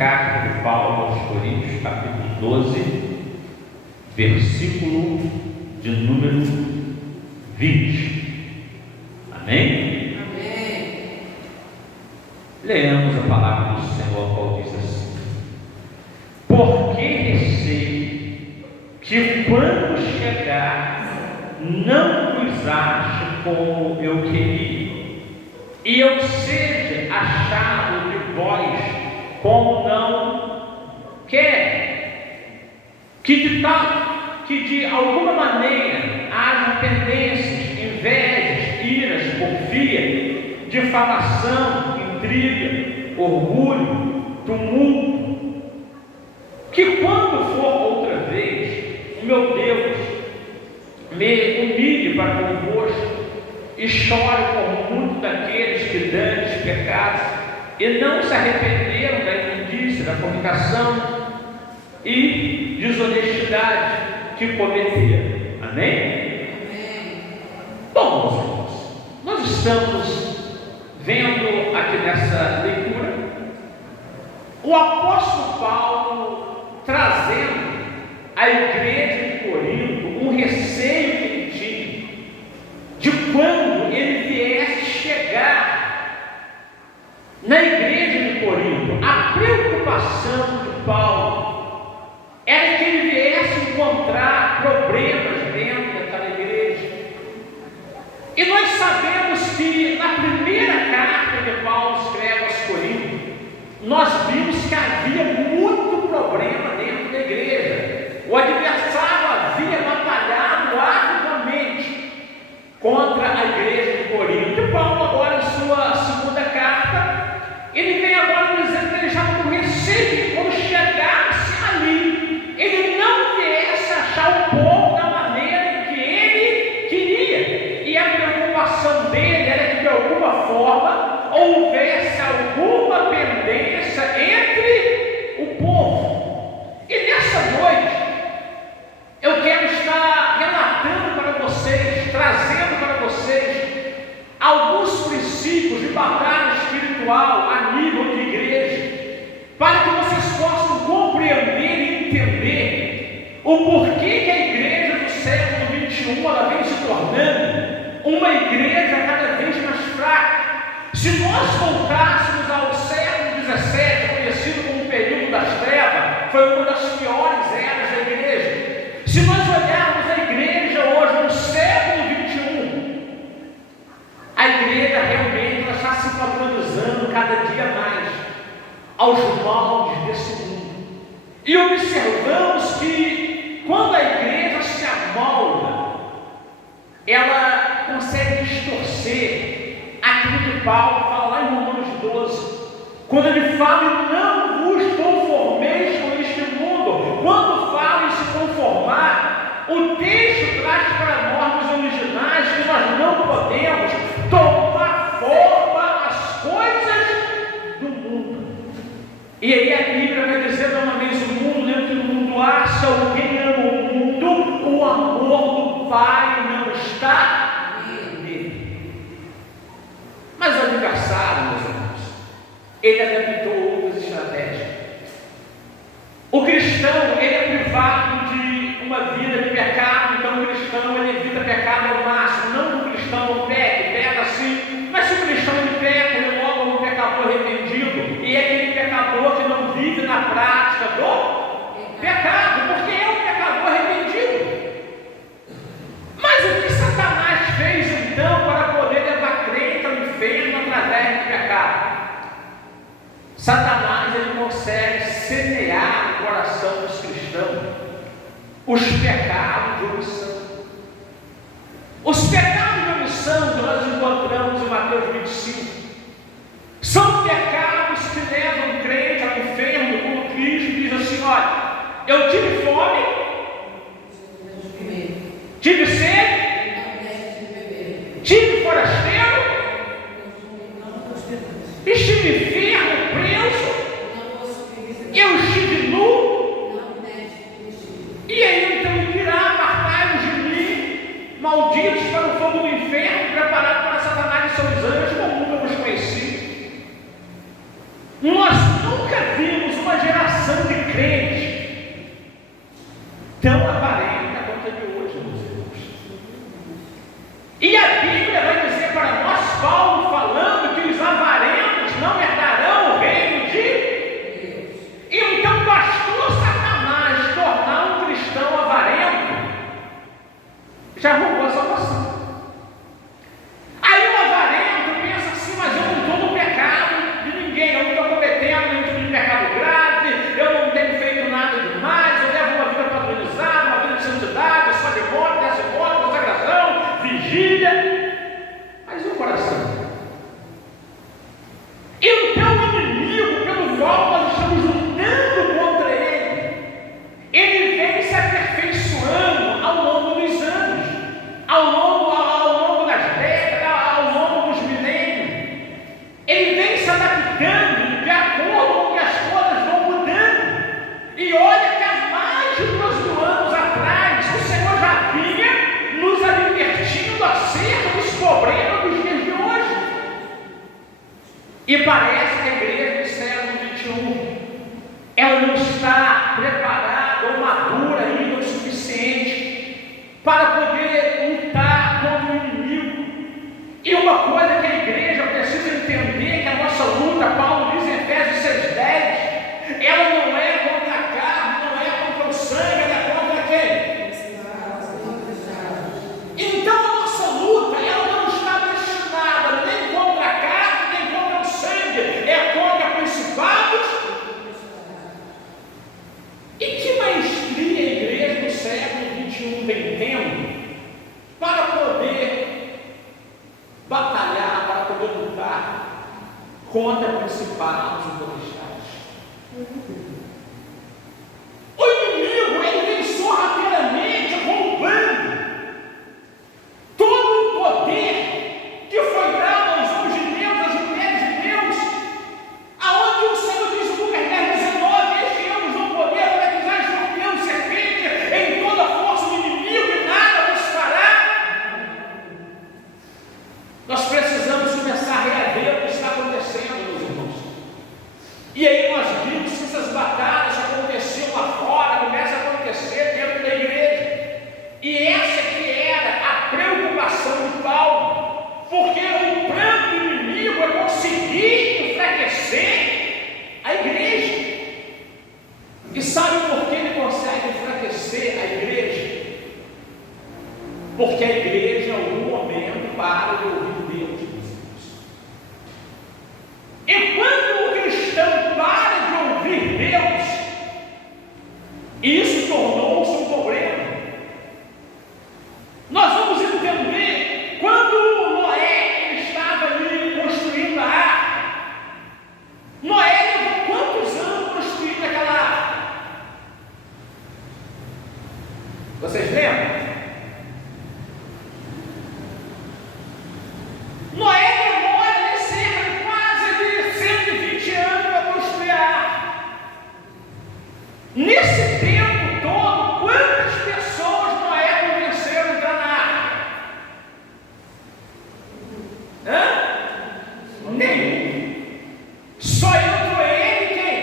carta de Paulo aos Coríntios, capítulo 12, versículo de número 20. Amém? Amém. Leamos a palavra do Senhor, qual diz assim: porque receio que quando chegar não vos ache como eu queria, e eu seja achado de vós como não quer, que de alguma maneira haja pendências, invejas, iras, porfia, difamação, intriga, orgulho, tumulto, que quando for outra vez o meu Deus me humilhe para convosco e chore por muitos daqueles que dantes pecados e não se arrependeram da imundícia, da fornicação e desonestidade que cometeram. Amém? Amém. Bom, meus irmãos, nós estamos vendo aqui nessa leitura o apóstolo Paulo trazendo à igreja de Corinto um receio que ele tinha de quando ele viesse chegar na igreja de Corinto. A preocupação de Paulo era que ele viesse encontrar problemas dentro daquela igreja. E nós sabemos que na primeira carta que Paulo escreve aos Coríntios, nós vimos que havia muito problema dentro da igreja. O adversário havia batalhado arduamente contra a igreja de Corinto. E Paulo agora, em sua segunda carta, ele vem agora dizendo que ele já com receio que quando chegasse ali, ele não viesse achar o povo da maneira que ele queria. E a preocupação dele era que de alguma forma houvesse alguma pendência entre o povo. E nessa noite eu quero estar relatando para vocês, trazendo para vocês alguns princípios de batalha espiritual a nível de igreja, para que vocês possam compreender e entender o porquê que a igreja do século XXI ela vem se tornando uma igreja cada vez mais fraca. Se nós voltássemos ao século XVII, conhecido como o período das trevas, foi uma das piores eras da igreja. Se nós olharmos a igreja hoje no século XXI, a igreja realmente ela está se padronizando cada dia mais aos moldes desse mundo. E observamos que quando a igreja se amolda, ela consegue distorcer aquilo que Paulo fala lá em Romanos 12, quando ele fala: não vos conformeis com este mundo. Quando fala em se conformar, o texto traz para nós nos originais que nós não podemos tomar forma as coisas do mundo. E aí a Bíblia vai dizer uma vez: o mundo, dentro do mundo há, se alguém ama o mundo, o amor do Pai não está nele. Mas o adversário, meus irmãos, ele adaptou outras estratégias. O cristão, ele é privado de uma vida de pecado, então o cristão ele evita pecado ao máximo. Não que o cristão não peque, peca sim, mas se o cristão ele peca, ele logo é um pecador arrependido, e é aquele pecador que não vive na prática do pecado, porque é um pecador arrependido. Mas o que Satanás fez então para poder levar crente ao inferno através do pecado? Satanás ele consegue semear no coração dos cristãos os pecados de omissão. Os pecados de omissão que nós encontramos em Mateus 25 são pecados que levam o crente ao inferno, como Cristo diz assim: olha, eu tive fome, tive sede, tive forasteiro, estive enfermo, preso, eu estive nu, e aí então ele dirá: apartai-vos de mim, malditos, para o fogo do inferno, preparado para Satanás e seus anjos, como nunca vos conheci. Nós nunca vimos uma E parece que a igreja do século XXI, ela não está preparada ou madura ainda o suficiente para poder lutar contra o inimigo. E uma coisa que a igreja precisa entender, que a nossa luta, Paulo diz em Efésios 6,10, ela não é contra a carne, não é contra o sangue, ela é contra quem? Então a nossa luta, ela não está destinada nem contra a carne, nem contra o sangue, é contra principados. E que maestria a igreja do século XXI tem tendo para poder batalhar, para poder lutar contra principados e potestades. O inimigo, ele vem sorrateiramente roubando todo o poder que foi dado aos homens de Deus, às mulheres de Deus, aonde o Senhor diz em Lucas 10:19, este nos deu poder para pisar escorpião e serpente em toda a força do inimigo e nada nos fará. Nós precisamos começar a reaver o que está acontecendo, meus irmãos. E aí nós vimos que essas batalhas aconteciam lá fora, começam a acontecer dentro da igreja. E essa que era a preocupação de Paulo, porque o plano do inimigo é conseguir enfraquecer a igreja. E sabe por que ele consegue enfraquecer a igreja? Porque a igreja, em algum momento, para de ouvir Deus. E quando o cristão para de ouvir Deus, isso tornou-se um problema. Nós vamos entender quando Noé estava ali construindo a arca. Noé levou quantos anos construindo aquela arca? Vocês lembram? Noé demora cerca de quase 120 anos para construir a arca. Nesse tempo todo, quantas pessoas Noé convenceu a entrar na arca? Nenhum. Só entrou ele e quem?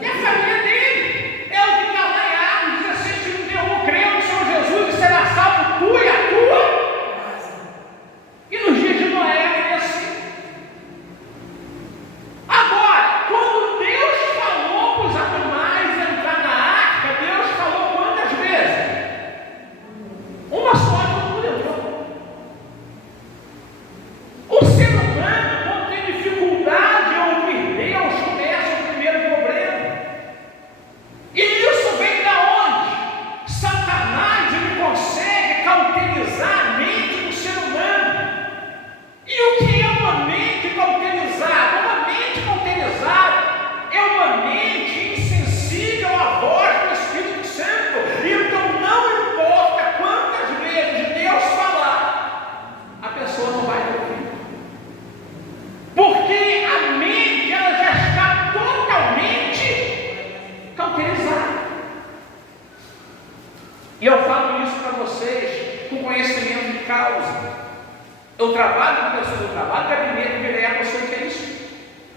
E a família dele. É o que está lá em Atos 16, que não derrubou, creu no Senhor Jesus e será salvo tu e a tua. E nos dias de Noé foi assim. Agora, quando Deus falou para os animais entrar na arca, Deus falou quantas vezes? Uma só, todo mundo entrou. O ser humano, quando tem dificuldade em ouvir Deus, começa o primeiro problema. E isso vem da onde? Satanás, ele consegue cauterizar a mente do ser humano. E o que é uma mente cauterizada? Uma mente cauterizada é uma mente insensível à voz do Espírito Santo. Então não importa quantas vezes Deus falar, a pessoa não vai ouvir. Porque a mente, ela já está totalmente cauterizada. E eu falo isso para vocês com conhecimento de causa. Eu trabalho com pessoas, eu trabalho no gabinete direto, eu sei o que é isso.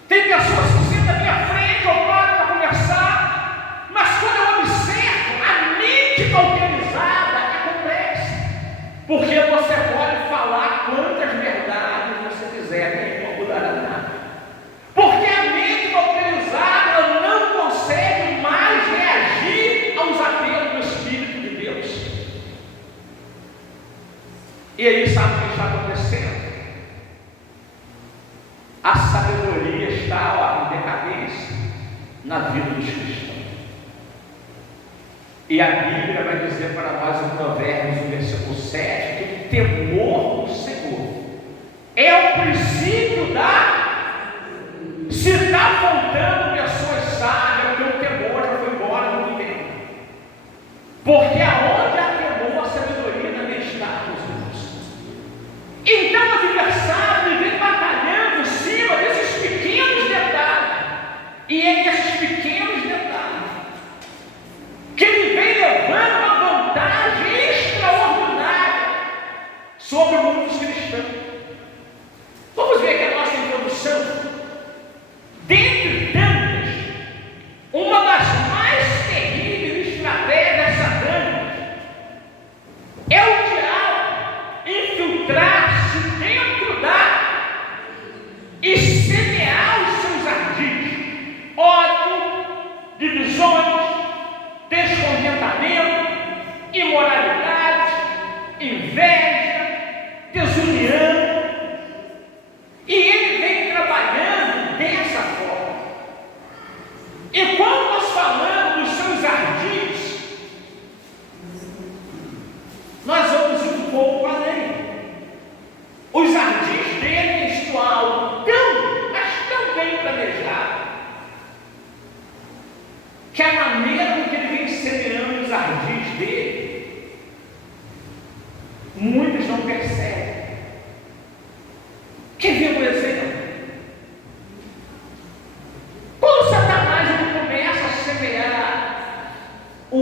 Tem pessoas que sentam na minha frente, eu paro para conversar, mas quando eu observo, a mente cauterizada acontece. Porque você pode falar quantas verdades você quiser, que não mudará nada. Porque a mente cauterizada, ela não consegue mais reagir aos apelos do Espírito de Deus. E aí, sabe o que está acontecendo? A sabedoria está em decadência na vida dos cristãos. E a Bíblia vai dizer para nós em Provérbios, no versículo 7, que o temor do Senhor é o princípio da... Se está faltando pessoas sábias, porque o temor já foi embora há muito tempo. Porque aonde há temor, a sabedoria também está, meus irmãos. Então o adversário vem batalhando em cima desses pequenos detalhes. E é nesses pequenos detalhes que ele vem levando uma vantagem extraordinária sobre o mundo dos cristãos. Vamos ver aqui a nossa introdução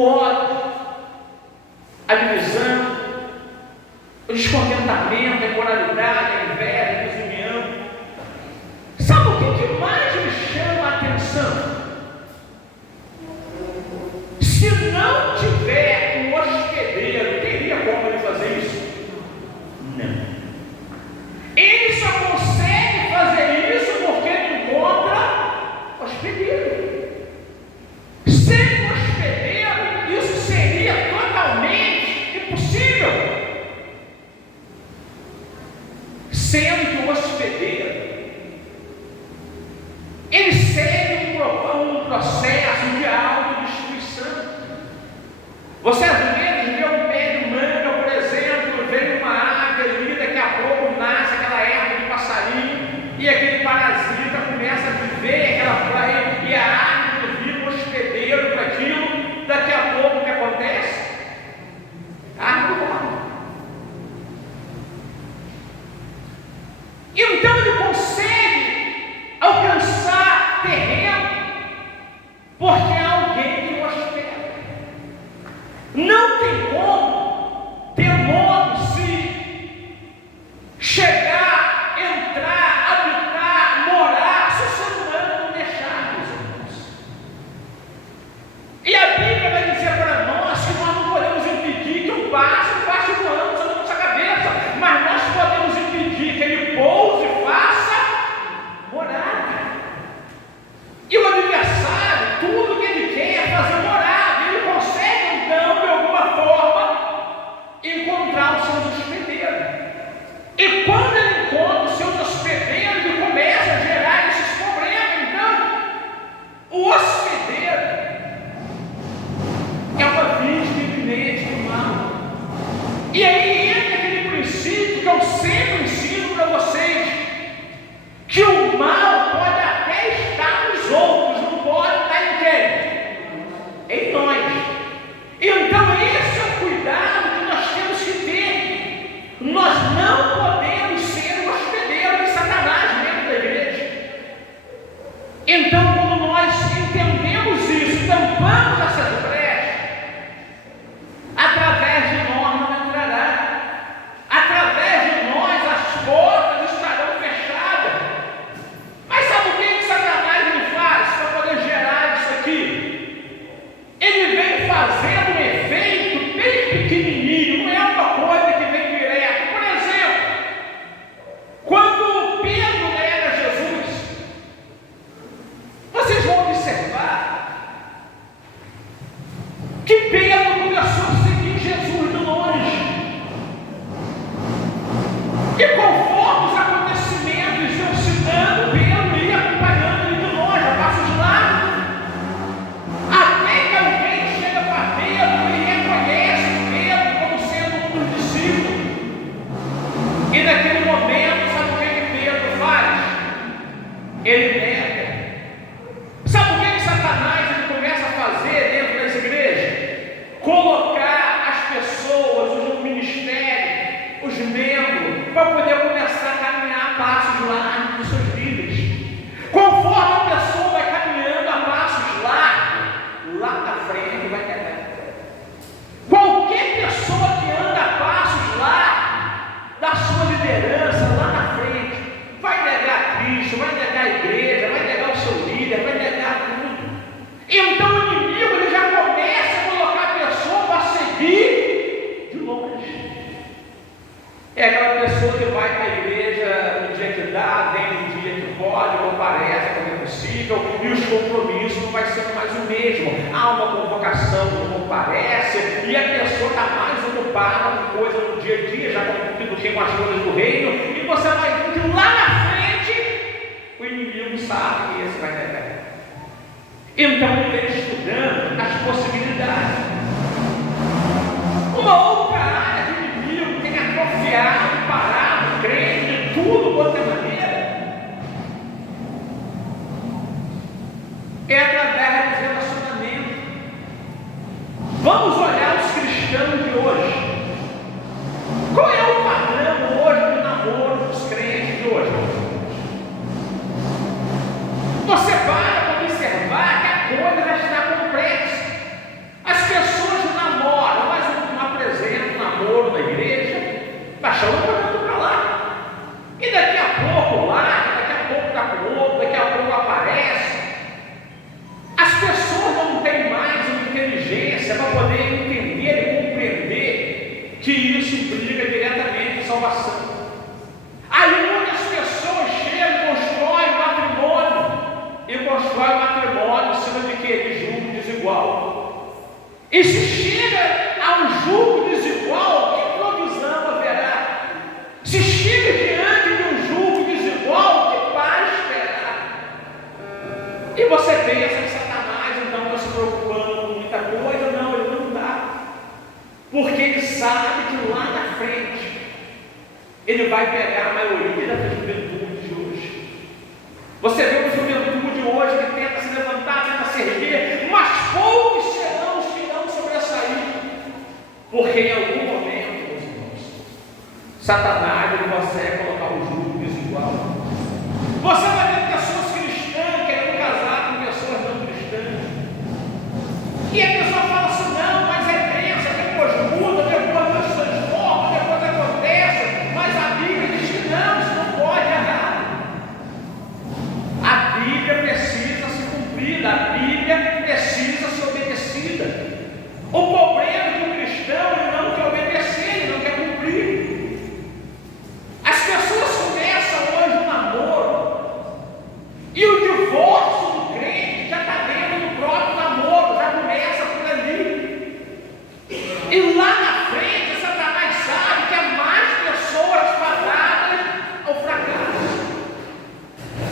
o ódio, a divisão, o descontentamento, a imoralidade, a inveja, a desunião. Sabe o que mais me chama a atenção? Se não tiver um hospedeiro, teria como ele fazer isso? Não. Ele só consegue fazer isso porque ele encontra hospedeiro. Sem hospedeiro, isso seria totalmente impossível. Sendo que o hospedeiro, ele segue um processo de autodestruição. Você às vezes vê um pé de manga, por exemplo, vem uma árvore ali, daqui a pouco nasce aquela erva de passarinho, e aquele parasita começa a viver aquela praia, e a árvore vira um hospedeiro para aquilo. Daqui a pouco o que acontece? A árvore morre. Então ele consegue alcançar terreno porque há alguém que o hospeda. Não tem como ter modo se chegar, entrar, habitar, morar, se o ser humano não deixar, meus irmãos. E a Bíblia vai dizer para nós que nós não podemos impedir que um pássaro passe voando sobre a nossa cabeça, mas nós podemos impedir que ele pouse e faça morada. E o adversário, tudo que ele quer é fazer morada. Ele consegue então, de alguma forma, encontrar os seus hospedeiros. E quando ele encontra os seus hospedeiros, ele começa a gerar esses problemas. Então, o hospedeiro é uma vítima iminente do mal. E aí entra aquele princípio que eu sempre ensino para vocês, que o mal pode até estar nos outros, não pode estar em quem? Em nós. Então esse é o cuidado que nós temos que ter. Nós não podemos ser o hospedeiro de Satanás dentro da igreja. Então quando nós entendemos isso, tampamos essas brechas, através de nós não entrará. Através de nós as portas estarão fechadas. Mas sabe o que Satanás ele faz para poder gerar isso aqui? Ele vem fazendo um efeito bem pequenininho, não é uma coisa que vem direto. Por exemplo, quando Pedro nega Jesus, vocês vão observar que Pedro começou a seguir Jesus de longe. E conforme os acontecimentos iam se dando, Pedro ia acompanhando ele de longe, a passos largos. Até que alguém chega para Pedro e reconhece Pedro como sendo um dos discípulos. E naquele momento, sabe o que Pedro faz? Ele nega. Sabe o que Satanás ele começa a fazer dentro das igrejas? Colocar as pessoas, os ministérios, os membros, para poder começar a caminhar a passos largos dos seus líderes. Conforme a pessoa vai caminhando a passos largos, lá na frente vai negar. Qualquer pessoa que anda a passos largos da sua liderança, lá na frente, vai negar Cristo, vai negar a igreja, vai negar o seu líder, vai negar tudo. Então o inimigo ele já começa a colocar a pessoa para seguir de longe. É aquela pessoa que vai para a igreja no dia que dá, vem no dia que pode, comparece quando é possível, e os compromissos não vai ser mais o mesmo. Há uma convocação, não comparece, e a pessoa está mais ocupada com coisas no dia a dia, já do que com as coisas do reino, e você vai ver que lá na frente o inimigo sabe que esse vai negar. Então ele vem estudando as possibilidades. Uma outra área que o inimigo tem atrofiado, parado, crente de tudo quanto é maneira, é através do relacionamento. Vamos olhar os cristãos de hoje. Qual é o padrão hoje do namoro dos crentes de hoje? Você para observar que a coisa já está complexa. As pessoas E se chega a um julgo desigual, que provisão haverá? Se chega diante de um julgo desigual, que paz terá? E você pensa que Satanás então está se preocupando com muita coisa? Não, ele não está. Porque ele sabe que lá na frente ele vai pegar a maioria da juventude de hoje. Você vê uma juventude hoje que tenta se levantar, tenta se erguer, mas poucos serão os que irão sobressair. Porque em algum momento, meus irmãos, Satanás ele consegue colocar o jugo desigual. Você vai ver pessoas cristãs querendo casar com pessoas não cristãs. E a pessoa fala assim, não, mas é crença, depois muda, depois Deus se transforma, depois acontece, mas a Bíblia diz que não, isso não pode errar. A Bíblia precisa ser cumprida, a Bíblia precisa ser obedecida. O problema é que o cristão ele não quer obedecer, ele não quer cumprir. As pessoas começam hoje um namoro e o divórcio do crente já está dentro do próprio namoro, já começa por ali. E lá na frente, Satanás sabe que há mais pessoas fadadas ao fracasso.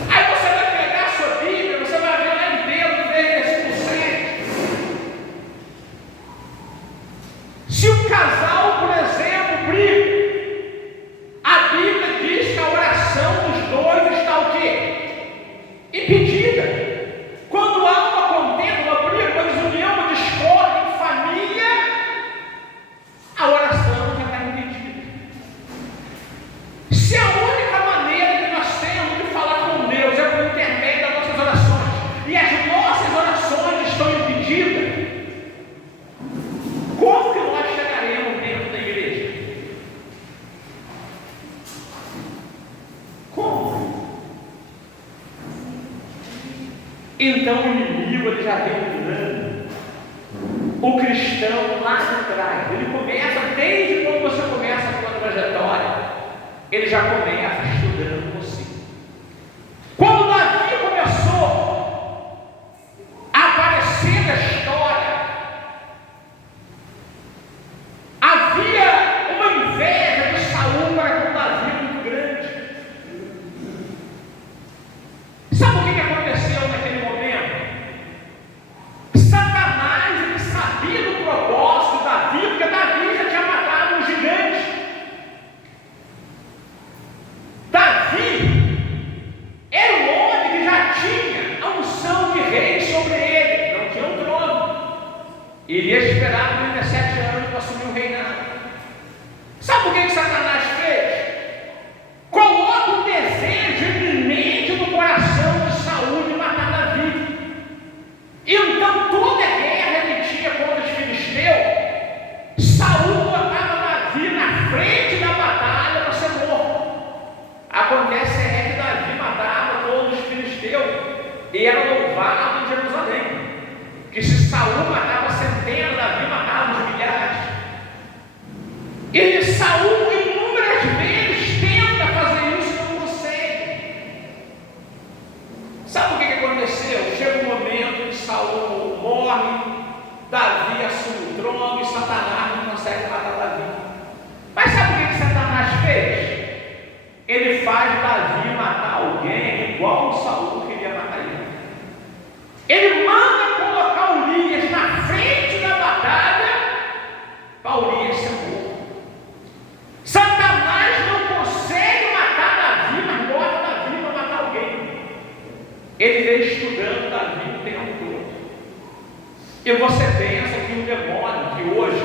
Aí você vai pegar a sua Bíblia, você vai ver lá inteiro no versículo 7. Se o casal, por exemplo, briga, a Bíblia diz que a oração dos dois está o quê? Impedida. Quando há uma contenda, uma briga, uma desunião, uma discórdia em família, a oração já está impedida. Se a única maneira que nós temos de falar com Deus é por intermédio das nossas orações, e as nossas orações estão impedidas, como que nós chegaremos dentro da igreja? Como? Então o inimigo ele já vem mirando o cristão lá de trás. Ele começa, desde quando você começa a sua trajetória, ele já começa estudando você. Quando Davi começou a aparecer na história, havia uma inveja de Saul para com Davi muito grande. Sabe o que aconteceu naquele momento? Satanás ele sabia do propósito de Davi, porque Davi já tinha matado um gigante. Davi era um homem que já tinha a unção de rei sobre ele, não tinha um trono. Iria esperar 37 anos para assumir o reinado. Sabe o que Satanás fez? Coloca um desejo iminente no coração de Saul de matar Davi. Então toda a guerra ele tinha contra os filisteus, Saul botava Davi na frente da batalha para ser morto. Acontece que Davi matava todos os filisteus e era louvado em Jerusalém. Que se Saul matava centenas, Davi matava os milhares. E Saul inúmeras vezes tenta fazer isso e não consegue. Sabe o que aconteceu? Chega um momento que Saul morre, Davi assume o trono e Satanás não consegue matar Davi. Mas sabe o que Satanás fez? Ele faz Davi matar alguém igual o Saul queria matar ele. Ele manda colocar Urias na frente da batalha para Urias ser morto. Satanás não consegue matar Davi, mas bota Davi para matar alguém. Ele vem estudando Davi o tempo todo. E você pensa que o demônio que hoje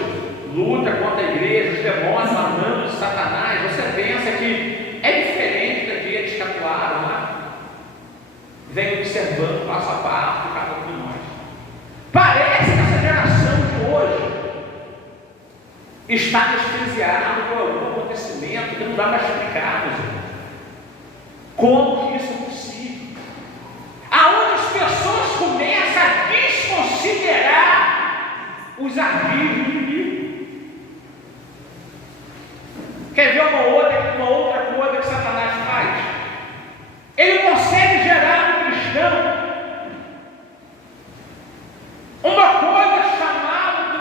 luta contra a igreja, os demônios mandando de Satanás, você pensa que é diferente daqueles que atuaram lá? Vem observando passo a passo cada um de nós. Parece que essa geração de hoje está anestesiada por algum acontecimento que não dá para explicar, meus irmãos. Como que isso é possível? Aonde as pessoas começam a desconsiderar os arquivos do inimigo. Quer ver uma outra coisa que Satanás faz? Ele consegue gerar no cristão uma coisa chamada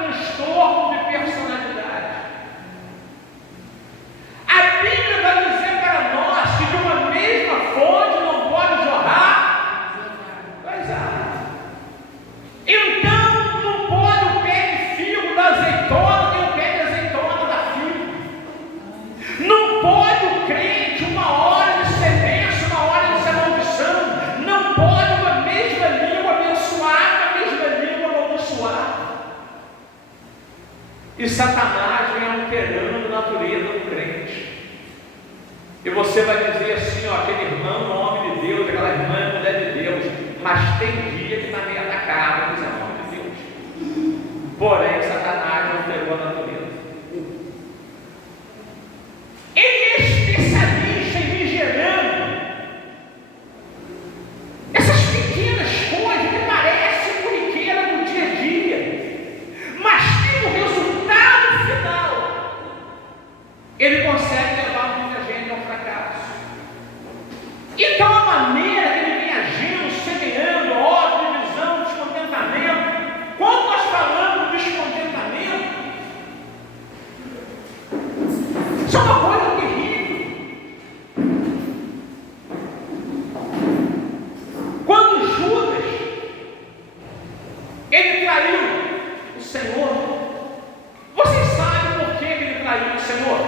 e Satanás vem alterando a natureza do crente. E você vai dizer assim, ó, aquele irmão é homem de Deus, aquela irmã é mulher de Deus, mas tem dia que está meio atacado, mas é homem de Deus. Porém, Satanás alterou a natureza. Ele é especialista em vir gerando essas pequenas coisas que parecem corriqueira no dia a dia, mas tem um resultado final. Ele consegue levar muita gente ao fracasso. Então a maneira que ele vem agindo, semeando ódio, divisão, descontentamento. Quando nós falamos de descontentamento, isso é uma coisa terrível. Quando Judas ele traiu o Senhor, vocês sabem por que ele traiu o Senhor?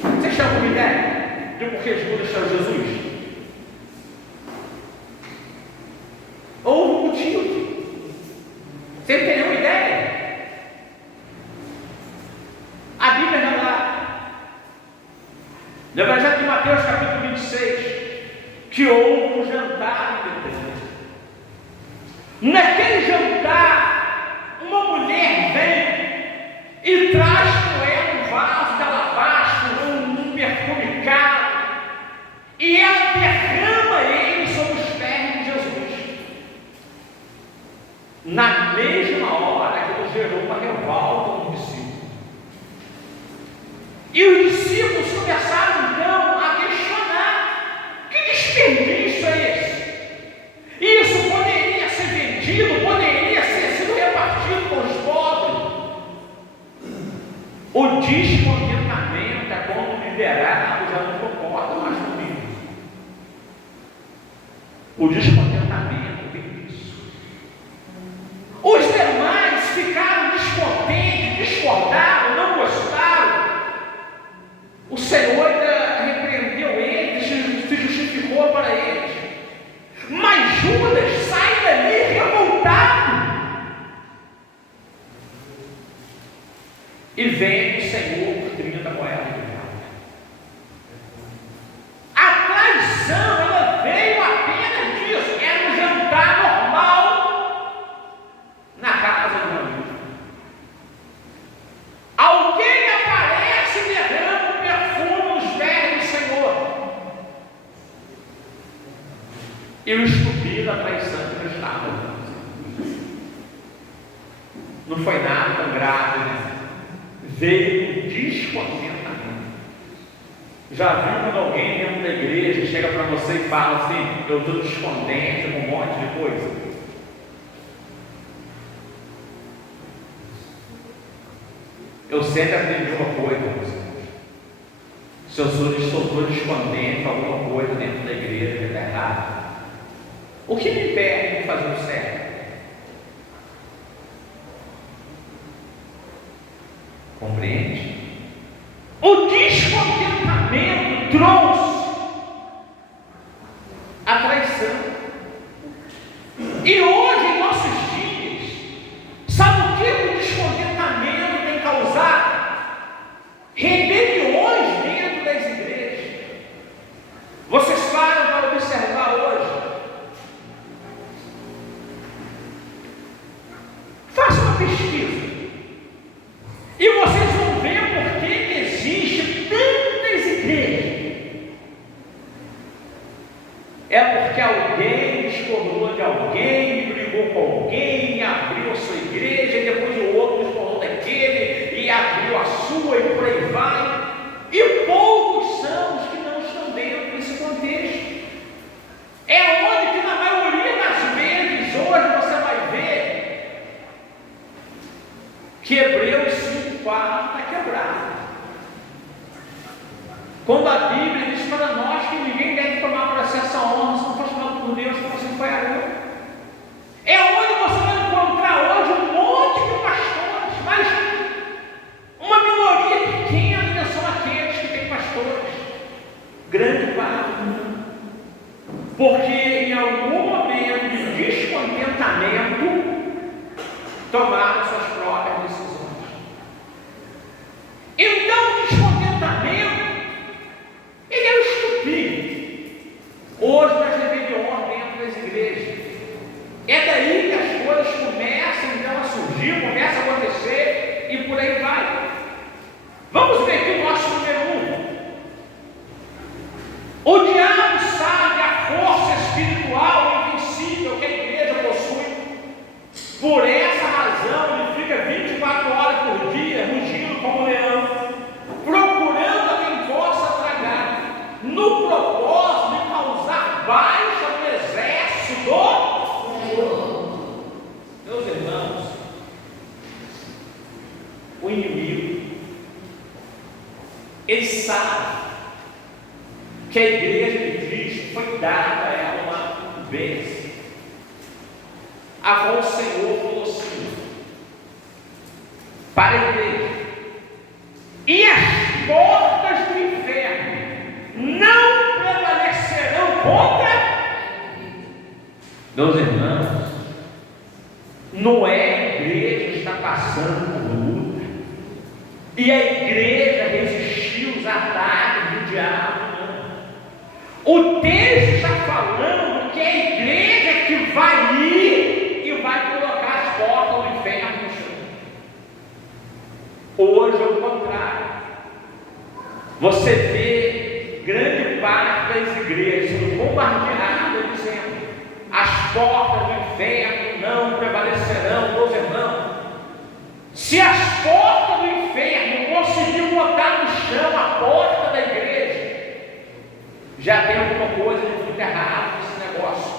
Vocês têm alguma ideia de por que Judas traiu Jesus? Houve um motivo. Você tem nenhuma ideia? A Bíblia vai lá, no Evangelho de Mateus, capítulo 26, que houve um jantar em Betânia. Naquele jantar, uma mulher vem e traz com ela um vaso de alabastro, um perfume caro, e ela derrama ele sobre os pés de Jesus. Na mesma hora, aquilo gerou uma revolta no discípulo. E os discípulos começaram então a questionar: que desperdício é esse? Isso poderia ser vendido, poderia ser sido repartido com os pobres. O descontentamento é quando o liderado já não concorda mais comigo. O descontentamento tem isso. Os demais ficaram descontentes, discordaram, não gostaram. O Senhor ainda repreendeu eles, se justificou para eles. Mas Judas sai dali revoltado. E vem o Senhor por 30 moedas de prata. A traição, ela veio apenas disso. Era um jantar normal na casa de um amigo. Alguém aparece e derrama um perfume nos pés do Senhor. E o estupir da traição que não estava. Não foi nada tão grave, né? Veio o descontentamento. Já viu quando alguém dentro da igreja chega para você e fala assim: eu estou descontente com um monte de coisa? Eu sempre aprendi uma coisa: se eu estou descontente com alguma coisa dentro da igreja que está errado, o que me impede de fazer o certo? Compreende? O descontentamento trouxe a traição. E hoje, em nossos dias, sabe o que o descontentamento tem causado? Rebeliões dentro das igrejas. Vocês param para observar hoje. Faça uma pesquisa. E vocês vão ver por que existe tantas igrejas. É porque alguém discordou de alguém, brigou com alguém, abriu a sua igreja, e depois o outro discordou daquele, e abriu a sua, e por aí vai. E poucos são os que não estão dentro desse contexto. É onde que na maioria das vezes, hoje você vai ver que Hebreus 5:4 está quebrado. Quando a Bíblia diz para nós que ninguém deve tomar processo à honra se não for chamado por Deus, como você foi a Deus. É onde você vai encontrar hoje um monte de pastores, mas uma minoria pequena ainda são aqueles que têm pastores. Grande parte não. Porque em algum momento de descontentamento tomaram suas próprias decisões. que a igreja de Cristo foi dada a ela uma bênção, a qual o Senhor falou assim, para a igreja: e as portas do inferno não prevalecerão contra. Meus irmãos, não é a igreja que está passando por luta, e a igreja resistiu os ataques do diabo, não. O texto está falando que é a igreja que vai ir e vai colocar as portas do inferno no chão. Hoje é o contrário. Você vê grande parte das igrejas sendo bombardeadas dizendo: as portas do inferno não prevalecerão. Meus irmãos, se as portas do inferno conseguiram botar no chão a porta da igreja, já tem alguma coisa de muito errado nesse negócio.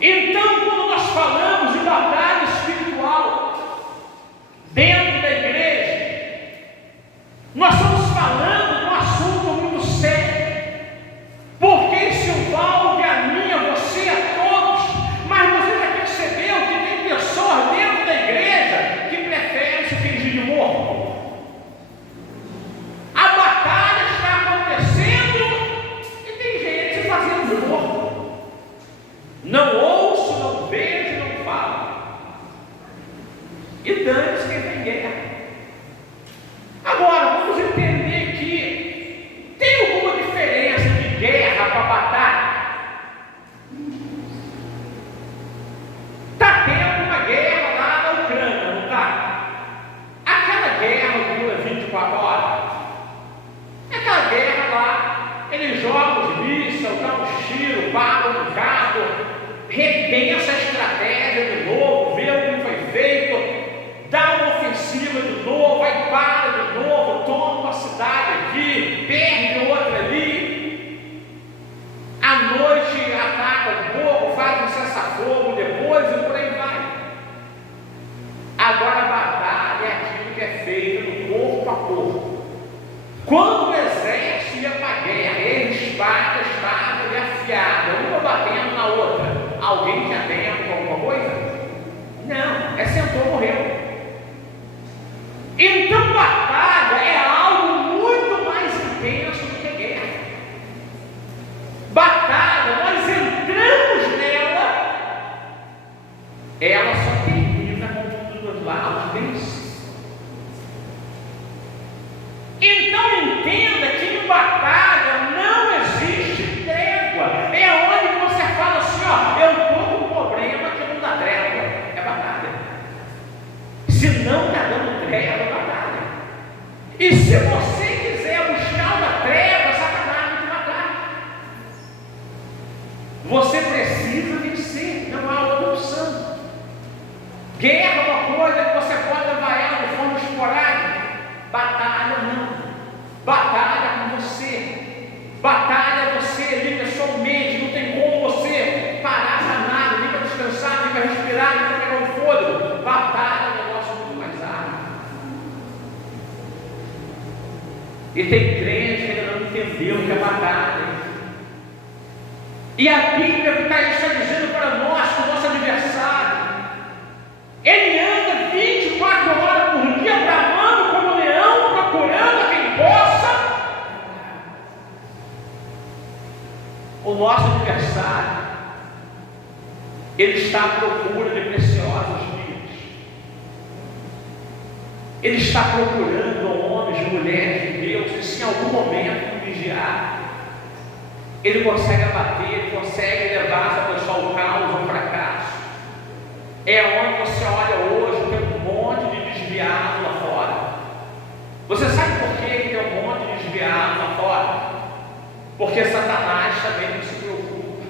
Então, quando nós falamos de batalha espiritual dentro da igreja, nós estamos falando de um assunto muito sério, porque isso envolve a mim, a você, a todos. Mas você já percebeu que tem pessoas dentro da igreja que preferem se fingir de morto? A batalha está acontecendo e tem gente se fazendo de morto. Não ouço, não vejo, não falo. E dane-se quem tem guerra. Agora, vamos entender que tem alguma diferença de guerra para batalha. Está tendo uma guerra lá na Ucrânia, não está? Aquela guerra dura 24 horas. Aquela guerra lá, eles jogam os mísseis, dão um tiro, pagam no carro, repensa a estratégia de novo, vê o que foi feito, dá uma ofensiva de novo, aí para de novo, toma uma cidade aqui, perde outra ali, à noite ataca um pouco, faz um cessar-fogo depois e por aí vai. Agora a batalha é aquilo que é feito no corpo a corpo. Quando o exército ia para a guerra, espada e afiada, uma batendo na outra, alguém tinha tempo com alguma coisa? Não, sentou, morreu. Então batalha é algo muito mais intenso do que guerra. Batalha, nós entramos nela, ela só termina com um dos lados vencidos. Então entenda que em batalha não existe trégua. É onde você fala assim: ó, eu estou com um problema que não dá trégua. É batalha. Se não está dando trégua, é batalha. E se você quiser buscar uma trégua, Satanás vai te matar. Você precisa vencer, não há outra opção. Guerra é uma coisa que você pode levar ela de forma esporádica. Batalha não. Batalha com você. Batalha você ali pessoalmente. Não tem como você parar para nada, nem para descansar, nem para respirar, nem para pegar um fôlego. Batalha é um negócio muito mais árduo. E tem crente que ainda não entendeu o que é batalha. E a Bíblia está dizendo para nós que o nosso adversário, ele anda 24 horas por dia bramando como um leão, procurando a quem possa. O nosso adversário, ele está à procura de preciosas vidas. Ele está procurando homens e mulheres de Deus que, se em algum momento vigiar, ele consegue abater, ele consegue levar essa pessoa ao caos, ao fracasso. É onde você olha hoje, tem um monte de desviados lá fora. Você sabe por que tem um monte de desviados lá fora? Porque Satanás também não se preocupa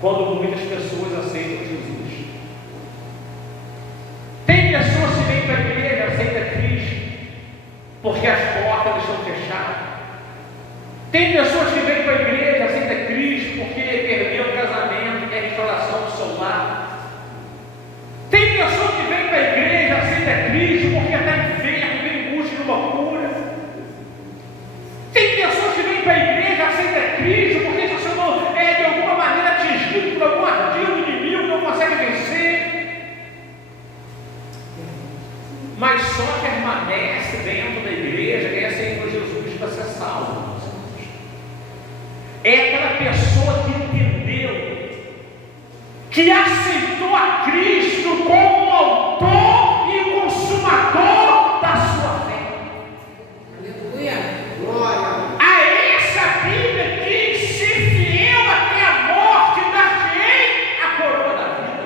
quando muitas pessoas aceitam Jesus. Tem pessoas que vêm para a igreja, aceitam Cristo, porque as portas estão fechadas. Tem pessoas que vêm para a igreja, aceitam Cristo, porque perdeu o casamento, quer restauração do seu lar. Tem pessoas que vêm para a igreja, aceita Cristo, porque está enfermo, vem em busca de uma cura. Tem pessoas que vêm para a igreja que aceitou a Cristo como o autor e o consumador da sua fé. Aleluia. Glória. A essa Bíblia diz: se fiel até a morte, dar-te-ei a coroa da vida.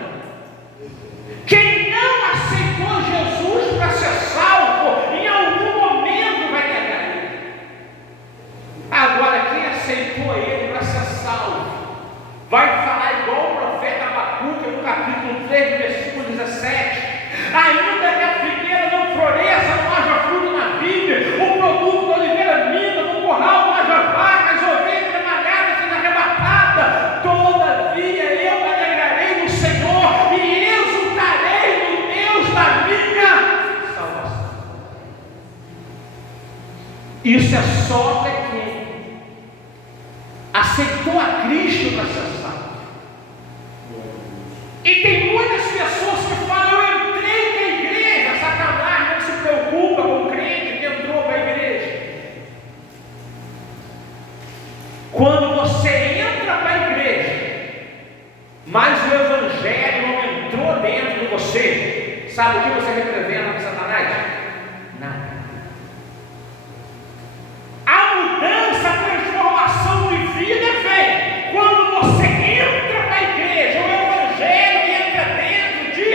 Quem não aceitou Jesus para ser salvo, em algum momento vai negar ele. Agora, quem aceitou ele para ser salvo, vai falar igual o profeta Abacuque no capítulo 3, no versículo 17: ainda que a figueira não floresça, não haja fruto na vinha, o produto da oliveira minta, no curral não haja vacas, ovelhas malhadas seja arrebatada, todavia eu me alegrarei no Senhor e exultarei no Deus da minha salvação. Isso é só para quem aceitou a Cristo para ser salvo. E tem muitas pessoas que falam: eu entrei na igreja. Satanás não se preocupa com o crente que entrou para a igreja. Quando você entra para a igreja, mas o evangelho não entrou dentro de você, sabe o que você representa para Satanás? Nada. A mudança, a transformação de vida vem quando você entra para a igreja, o evangelho entra dentro de.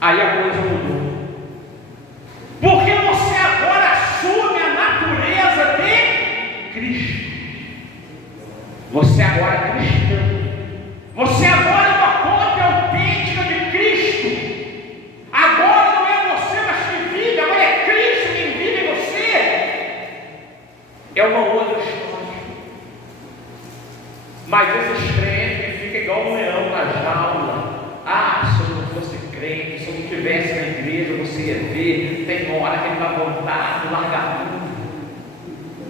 Aí a coisa mudou. Porque você agora assume a natureza de Cristo. Você agora é cristão. Você agora é uma cópia autêntica de Cristo. Agora não é você mais quem vive, agora é Cristo quem vive em você. É uma outra história. Mas esses crentes ficam igual um leão na jaula. Ah, se eu não fosse crente, se eu não estivesse na igreja, você ia ver, tem hora que ele vai voltar e largar tudo.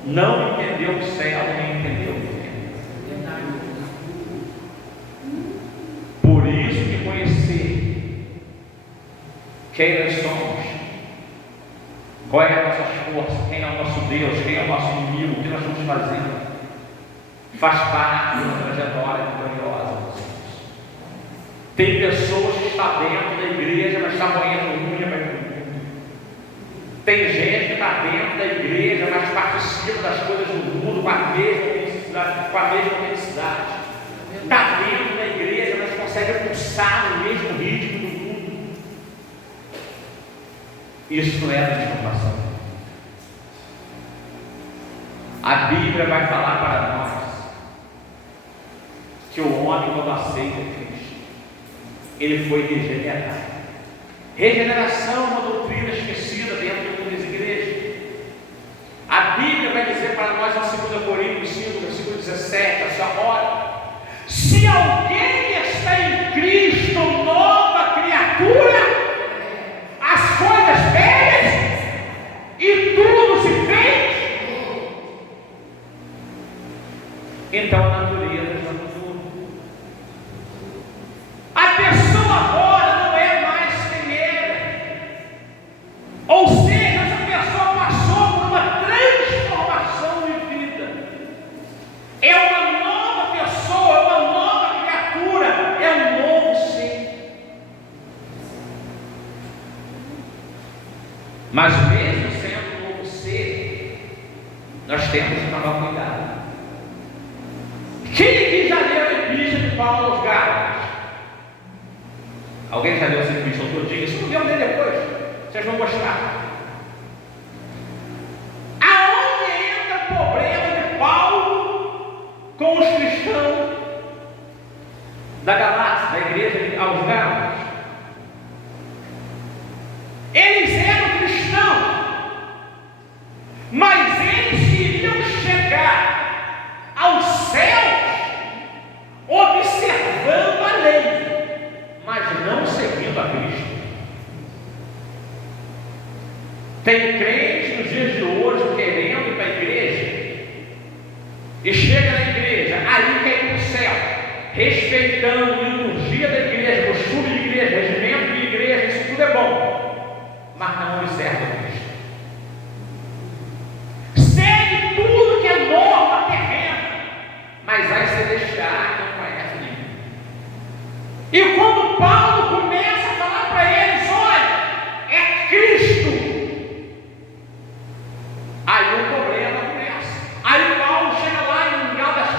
Não entendeu o céu, nem entendeu o inferno. Por isso que conhecer quem nós somos, qual é a nossa força, quem é o nosso Deus, quem é o nosso inimigo, o que nós vamos fazer, faz parte de uma trajetória gloriosa. Tem pessoas que estão dentro da igreja, mas estão banhando unha para o mundo. Tem gente que está dentro da igreja, mas participa das coisas do mundo com a mesma felicidade. Está dentro da igreja, mas consegue pulsar no mesmo ritmo do mundo. Isso não é a transformação. A Bíblia vai falar para nós que o homem, quando aceita Cristo, ele foi regenerado. Regeneração é uma doutrina esquecida dentro das igrejas. A Bíblia vai dizer para nós em 2 Coríntios 5, versículo 17, assim: ora, se alguém está em Cristo, nova criatura, as coisas velhas e tudo se fez. Então a natureza já mudou. A pessoa agora não é mais quem era. Ou seja, essa pessoa passou por uma transformação de vida. É uma nova pessoa, é uma nova criatura, é um novo ser. Mas mesmo sendo um novo ser, nós temos que tomar cuidado. Quem aqui já leu a epístola de Paulo aos Gálatas? Alguém já leu essa epístola todinha? Se não leu, lê depois. Vocês vão gostar. Aonde entra o problema de Paulo com os cristãos da Galácia, da igreja aos Gálatas? Eles eram cristãos, mas eles queriam chegar aos céus observando a lei, mas não seguindo a Cristo. Tem crentes nos dias de hoje querendo ir para a igreja e chega na igreja, aí quer ir para o céu, respeitando a liturgia da igreja, costume de igreja, regimento de igreja, isso tudo é bom, mas não observa a Cristo. Segue tudo que é norma terrena, mas vai se deixar, não conhece ninguém. E quando Paulo começa a falar para eles: olha, é Cristo, aí o problema começa. Aí Paulo chega lá em Gálatas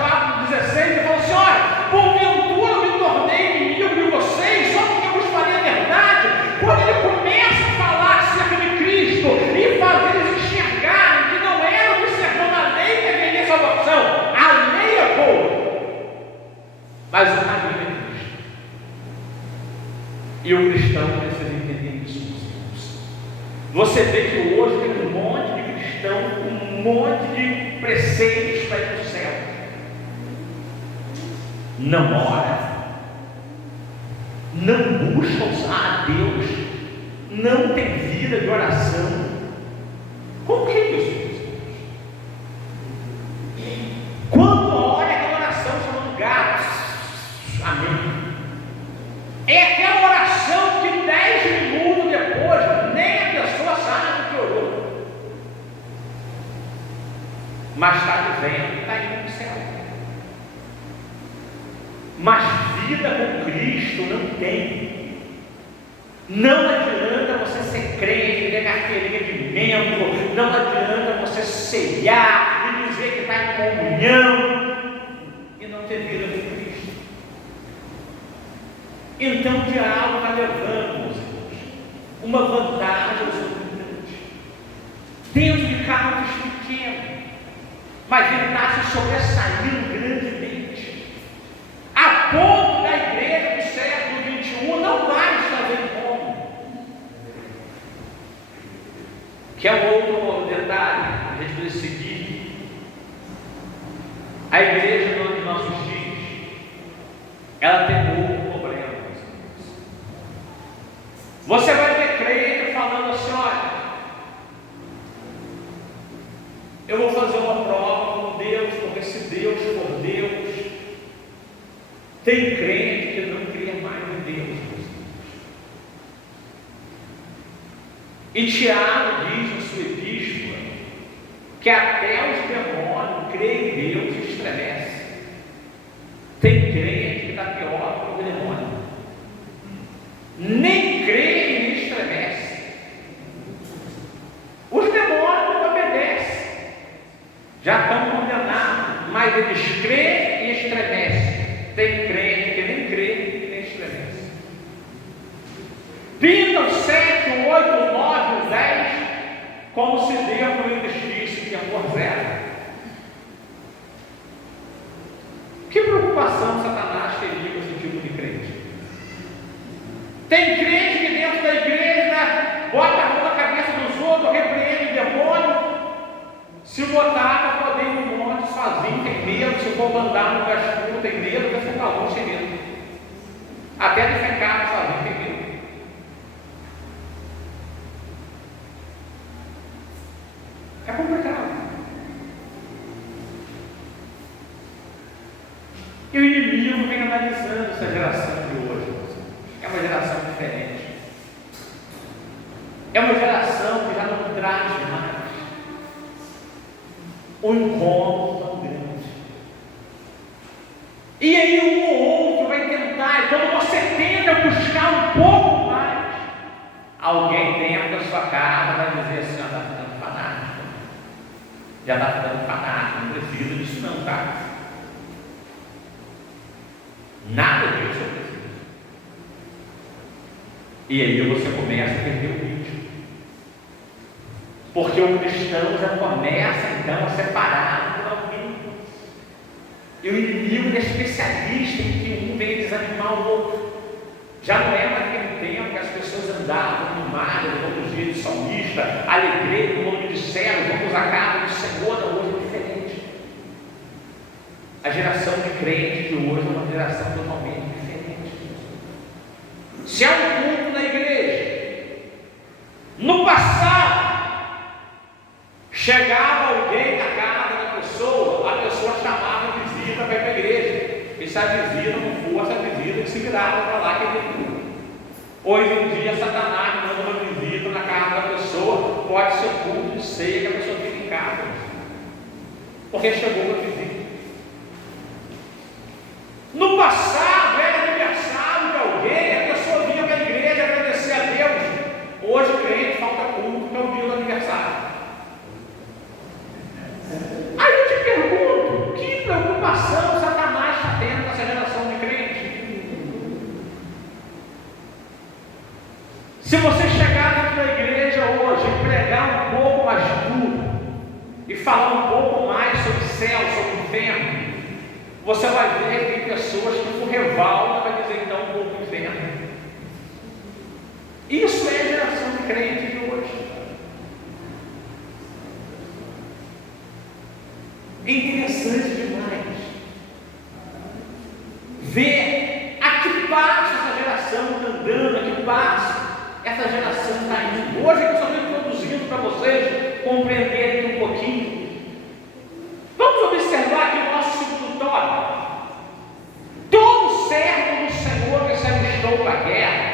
4:16 e fala assim: olha, porventura me tornei inimigo de vocês só porque eu vos falei a verdade. Quando ele começa a falar acerca de Cristo e fazer eles enxergarem que não era observando a lei que haveria salvação, a lei é boa, mas o caminho é Cristo. E o cristão precisa entender isso, meus irmãos. Você vê que hoje tem um monte de cristão, um monte de preceitos para ir para o céu. Não ora, não busca usar a Deus, não tem vida de oração. Como que é isso? Quando ora é aquela oração chamando gatos, amém. É aquela oração que 10 minutos depois nem a pessoa sabe do que orou, mas está dizendo que está indo para o céu. Mas vida com Cristo não tem. Não adianta você ser crente, ter carteirinha de membro, não adianta você ceiar e dizer que está em comunhão e não ter vida com Cristo. Então o diabo está levando, meus irmãos, uma vantagem exorbitante dentro de carros pequenos, mas ele está se sobressaindo grandemente, a ponto da igreja do século XXI não mais fazer fome. Que é um outro detalhe, a gente precisa seguir. A igreja dos nossos dias, ela tem outro problema. Você vai ver crente falando assim: olha, eu vou fazer uma prova com Deus, porque se Deus for Deus. Tem crente que não crê mais em Deus. E Tiago diz na sua epístola que até os demônios creem em Deus e estremecem. Tem crente que está pior que o demônio, nem crê e nem estremece. Os demônios não obedecem, já estão condenados, mas eles creem e estremecem. Tem crente que nem crê e nem estremece. Pinta o 7, o 8, o 9, o 10, como se Deus não existisse, que amor zero. Que preocupação Satanás teria com esse tipo de crente? Tem crente que dentro da igreja bota a mão na cabeça dos outros, repreende o demônio. Se botar para poder ir no monte sozinho, tem medo. Se for mandar no lugar escuro, tem medo. Vai ficar longe, tem medo. Até de ficar sozinho, tem medo. É complicado. E o inimigo vem analisando essa geração de hoje. É uma geração diferente. É uma geração que já não traz mais um incômodo tão grande. E aí um ou outro vai tentar, e quando você tenta buscar um pouco mais, alguém dentro da sua casa vai dizer assim: está ficando fanático, já está ficando fanático, não precisa disso não, tá? Nada disso eu preciso. E aí você começa a perder o ritmo. Porque o cristão já começa então a separar por alguém. E o inimigo é especialista em que um vem desanimar o outro. Já não é mais aquele tempo que as pessoas andavam animadas, vamos dizer de salmista, alegria no nome de céu, vamos à casa do Senhor. Não, hoje é diferente. A geração de crentes de hoje é uma geração totalmente diferente. Se há um culto na igreja, no passado, chegava alguém na casa da pessoa, a pessoa chamava a visita para ir para a igreja. E se a visita não fosse a visita, que se virava para lá que ele ia. Hoje em dia, Satanás manda uma visita na casa da pessoa, pode ser culto de ceia, que a pessoa fica em casa, porque chegou uma visita. No passado, era aniversário de Se você chegar dentro da igreja hoje e pregar um pouco mais duro e falar um pouco mais sobre céu, sobre inferno, você vai ver que tem pessoas que por revolta vai dizer então um pouco inferno. Isso é a geração de crente de hoje. É interessante demais ver a que passo essa geração está andando, a que passo essa geração está indo. Hoje eu só estou introduzindo para vocês compreenderem um pouquinho. Vamos observar aqui o nosso segundo tópico. Todo servo do Senhor que se alistou para a guerra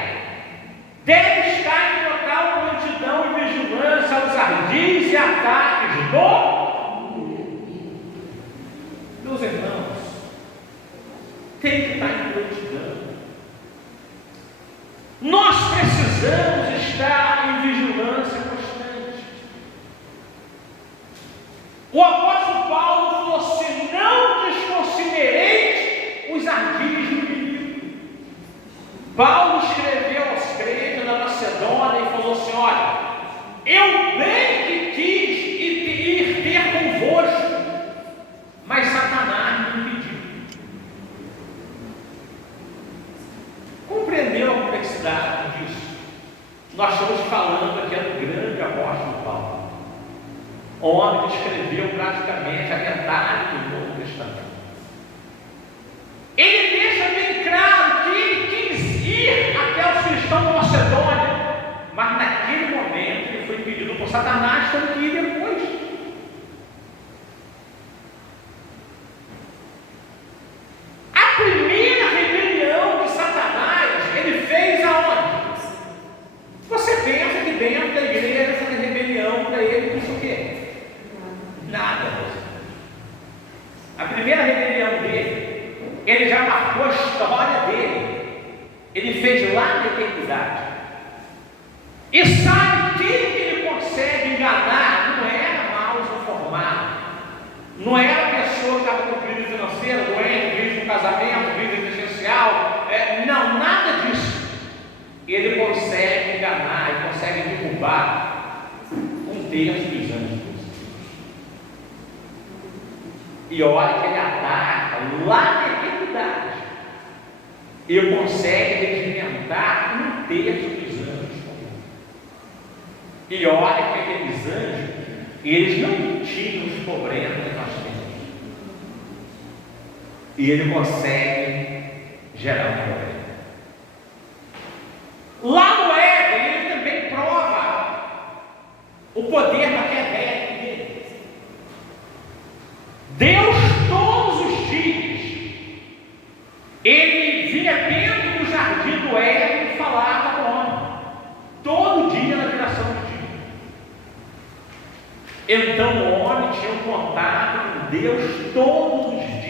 deve estar em total prontidão e vigilância aos ardis e ataques do... Meus irmãos, tem que estar em prontidão. Nós precisamos estar em vigilância constante. O apóstolo Paulo falou assim: não desconsidereis os ardis do inimigo. Paulo escreveu aos crentes da Macedônia e falou assim: olha, eu bem que quis ir ter convosco, mas Satanás me impediu. Compreendeu a complexidade disso? Nós estamos falando aqui do grande apóstolo Paulo, o homem que escreveu praticamente a metade do Novo Testamento. Ele deixa bem claro que ele quis ir até os cristãos da Macedônia, mas naquele momento ele foi impedido por Satanás, tendo que ir depois. A primeira rebelião de Satanás ele fez aonde? Você pensa que dentro da igreja essa rebelião para ele custa o quê? Nada. A primeira rebelião dele, ele já marcou a história dele. Ele fez lá na eternidade. E sabe quem que ele consegue enganar? Não era mal informado. Não era a pessoa que estava com crise financeira, doente, crise no casamento, crise existencial. Não, nada disso. Ele consegue enganar, ele consegue derrubar um terço dos anjos. E olha que ele ataca lá na eternidade. Ele consegue regimentar um terço dos anjos. E olha que aqueles anjos, eles não tinham os problemas que nós temos. E ele consegue gerar um problema. Lá no Éden, ele também prova o poder maquiavélico dele. Deus, todos os dias, ele vinha dentro do jardim do Éden e falava com o homem. Todo dia na viração do dia. Então o homem tinha um contato com Deus todos os dias.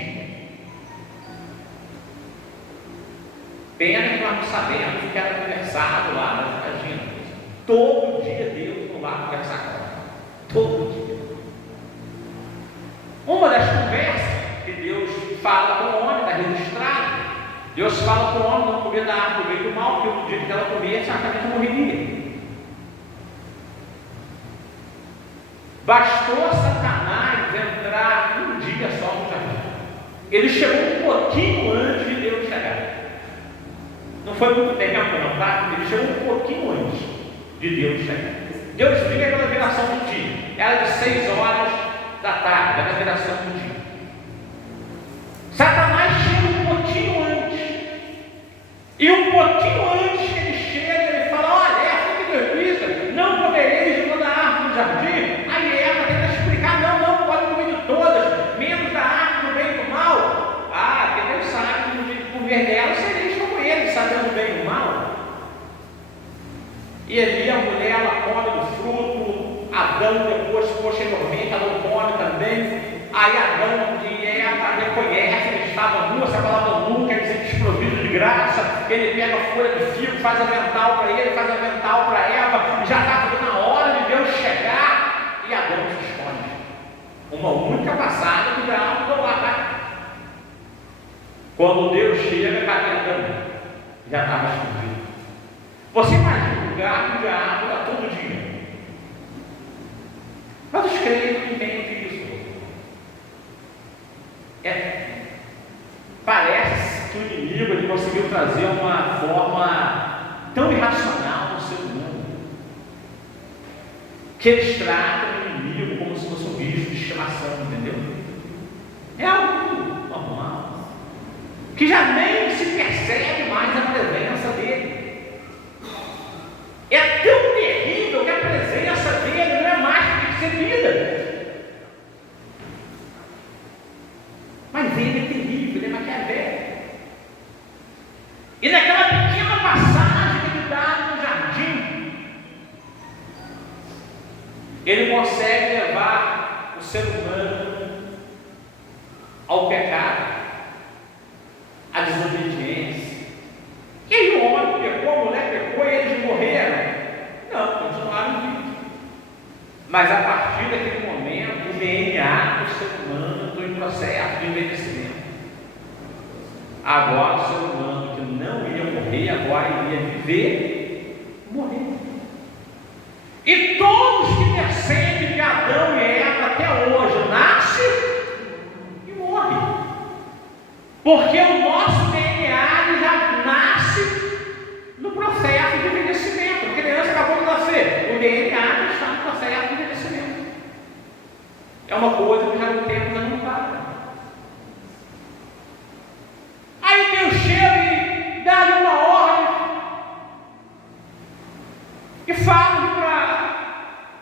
Pena que nós não sabemos o que era conversado lá, mas imagina. Todo dia Deus foi lá conversar com ela. Todo dia. Uma das conversas que Deus fala com o homem, está registrado. Deus fala com o homem não comer da árvore do bem e do mal, porque no dia que ela comia, certamente morreria. Bastou Satanás entrar um dia só no jardim. Ele chegou um pouquinho antes de Deus chegar. Não foi muito tempo, não, tá? Ele chegou um pouquinho antes de Deus chegar. Deus vinha pela viração do dia. Era de 6 horas da tarde, era a viração do dia. Satanás chega um pouquinho antes. E um pouquinho antes que ele chega, ele fala: olha, essa que Deus disse, não comereis de toda a árvore do jardim. Aí Eva tenta explicar: não pode comer de todas, menos da árvore do bem e do mal. Porque Deus sabe que no dia de comer dela, sereis como ele, sabendo o bem e o mal. E ali a mulher, ela come do fruto. Adão depois, posteriormente, ela não come também. Aí Adão e Eva reconhecem que eles estavam nus. Essa palavra nu quer dizer desprovido de graça. Ele pega a folha de figo, faz avental para ele, faz avental para Eva, e já está tudo na hora de Deus chegar, e Adão se esconde. Uma única passada que já mudou lá, tá? Quando Deus chega, cadê Adão? Já estava escondido. Você imagina lugar que o diabo está todo dia. Mas os crentes não entendem isso. Parece que o inimigo ele conseguiu trazer uma forma tão irracional no ser humano que eles tratam o inimigo como se fosse um bicho de estimação, entendeu? É algo normal, que já nem se percebe mais a presença dele. É tão terrível que a presença dele não é mais percebida. Mas ele é terrível, ele é maquiavélico. E naquela pequena passagem que ele dá no jardim, ele consegue levar o ser humano ao pecado, à desobediência. E aí o homem pecou, a mulher pecou e eles morreram? Não, continuaram vivos. Mas a partir daquele momento, o DNA do ser humano entrou em processo de envelhecimento. Agora o ser humano que não ia morrer, agora iria viver, morrer. E todos que descendem de Adão e Eva até hoje, nascem e morrem. Porque o nosso DNA já nasce no processo de envelhecimento. A criança acabou de nascer, o DNA já está no processo de envelhecimento. É uma coisa que já no tempo já não para. Aí Deus chega e dá-lhe uma ordem e fala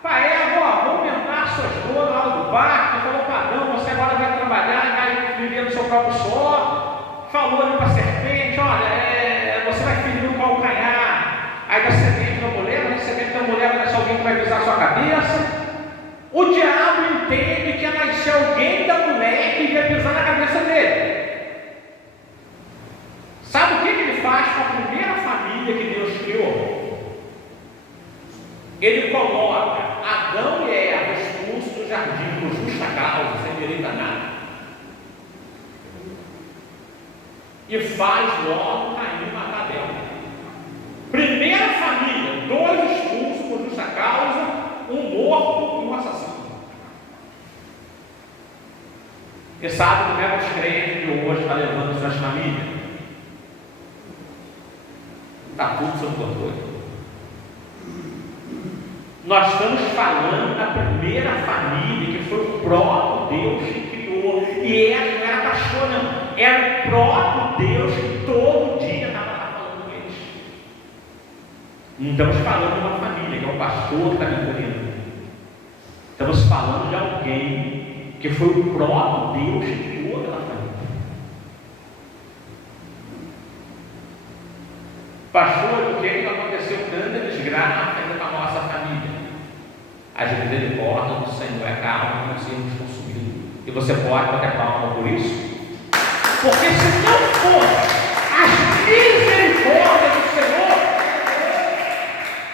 para Eva: ó, vou aumentar suas dores na hora do parto. Falou para Adão: você agora vai trabalhar, vai viver no seu próprio suor. Falou ali para a serpente: olha, você vai ferir no calcanhar aí da semente da mulher, mas a semente da mulher vai nascer alguém que vai pisar a sua cabeça. O diabo entende que ia nascer alguém da mulher que ia pisar na cabeça dele. Sabe o que ele faz com a primeira família que Deus criou? Ele coloca Adão e Eva expulsos do jardim por justa causa, sem direito a nada, e faz logo Caim matar Abel. Primeira família, 2 expulsos por justa causa, um morto e um assassino. E sabe como é que os crentes de hoje estão levando suas famílias? Está tudo sob controle. Nós estamos falando da primeira família, que foi o próprio Deus que criou. E ela não era pastor, não. Era o próprio Deus que todo dia estava lá falando com eles. Não estamos falando de uma família, que é o pastor que está me colhendo. Estamos falando de alguém que foi o próprio Deus que criou aquela família. Pastor, o que aconteceu tanta desgraça ainda com a nossa família? As misericórdias do Senhor é calma que nós sermos consumidos. E você pode bater palma por isso? Porque se não for as misericórdias do Senhor,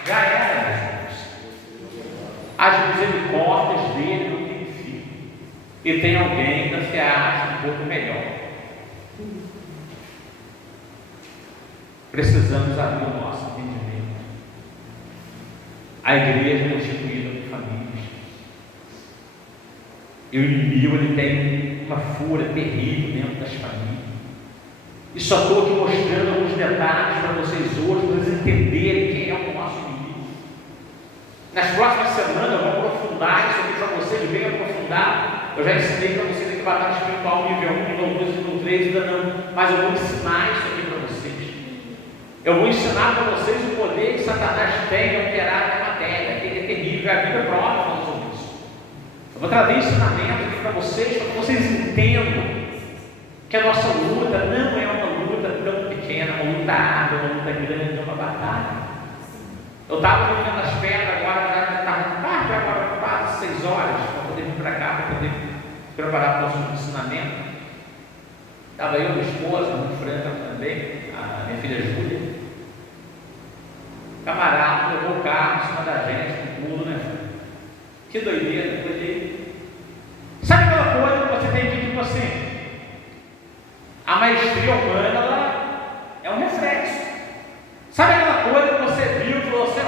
já era. As misericórdias dele não têm fim. E tem alguém que se acha um pouco melhor. Precisamos abrir o nosso entendimento. A igreja é instituída por famílias. E o inimigo ele tem uma fúria terrível dentro das famílias. E só estou aqui mostrando alguns detalhes para vocês hoje, para vocês entenderem quem é o nosso inimigo. Nas próximas semanas eu vou aprofundar isso aqui para vocês, bem aprofundar. Eu já ensinei para vocês aqui batalha espiritual nível 1, nível 2, nível 3, ainda não. Mas eu vou ensinar isso aqui para vocês. Eu vou ensinar para vocês o poder que Satanás tem de alterar a matéria, que é terrível, a Bíblia prova falando sobre isso. Eu vou trazer ensinamentos aqui para que vocês entendam que a nossa luta não é uma luta tão pequena, uma luta árdua, uma luta grande, é uma batalha. Eu estava vivendo as pedras agora, já estava tarde, agora quase 6 horas, para poder vir para cá, para poder preparar para o nosso ensinamento. Estava eu, minha esposa, muito franca também, a minha filha Júlia. Camarada levou o carro em cima da gente, com tudo, né? Que doideira, doideira. Sabe aquela coisa que você tem que, tipo assim, a maestria humana, ela é um reflexo. Sabe aquela coisa que você viu e falou assim: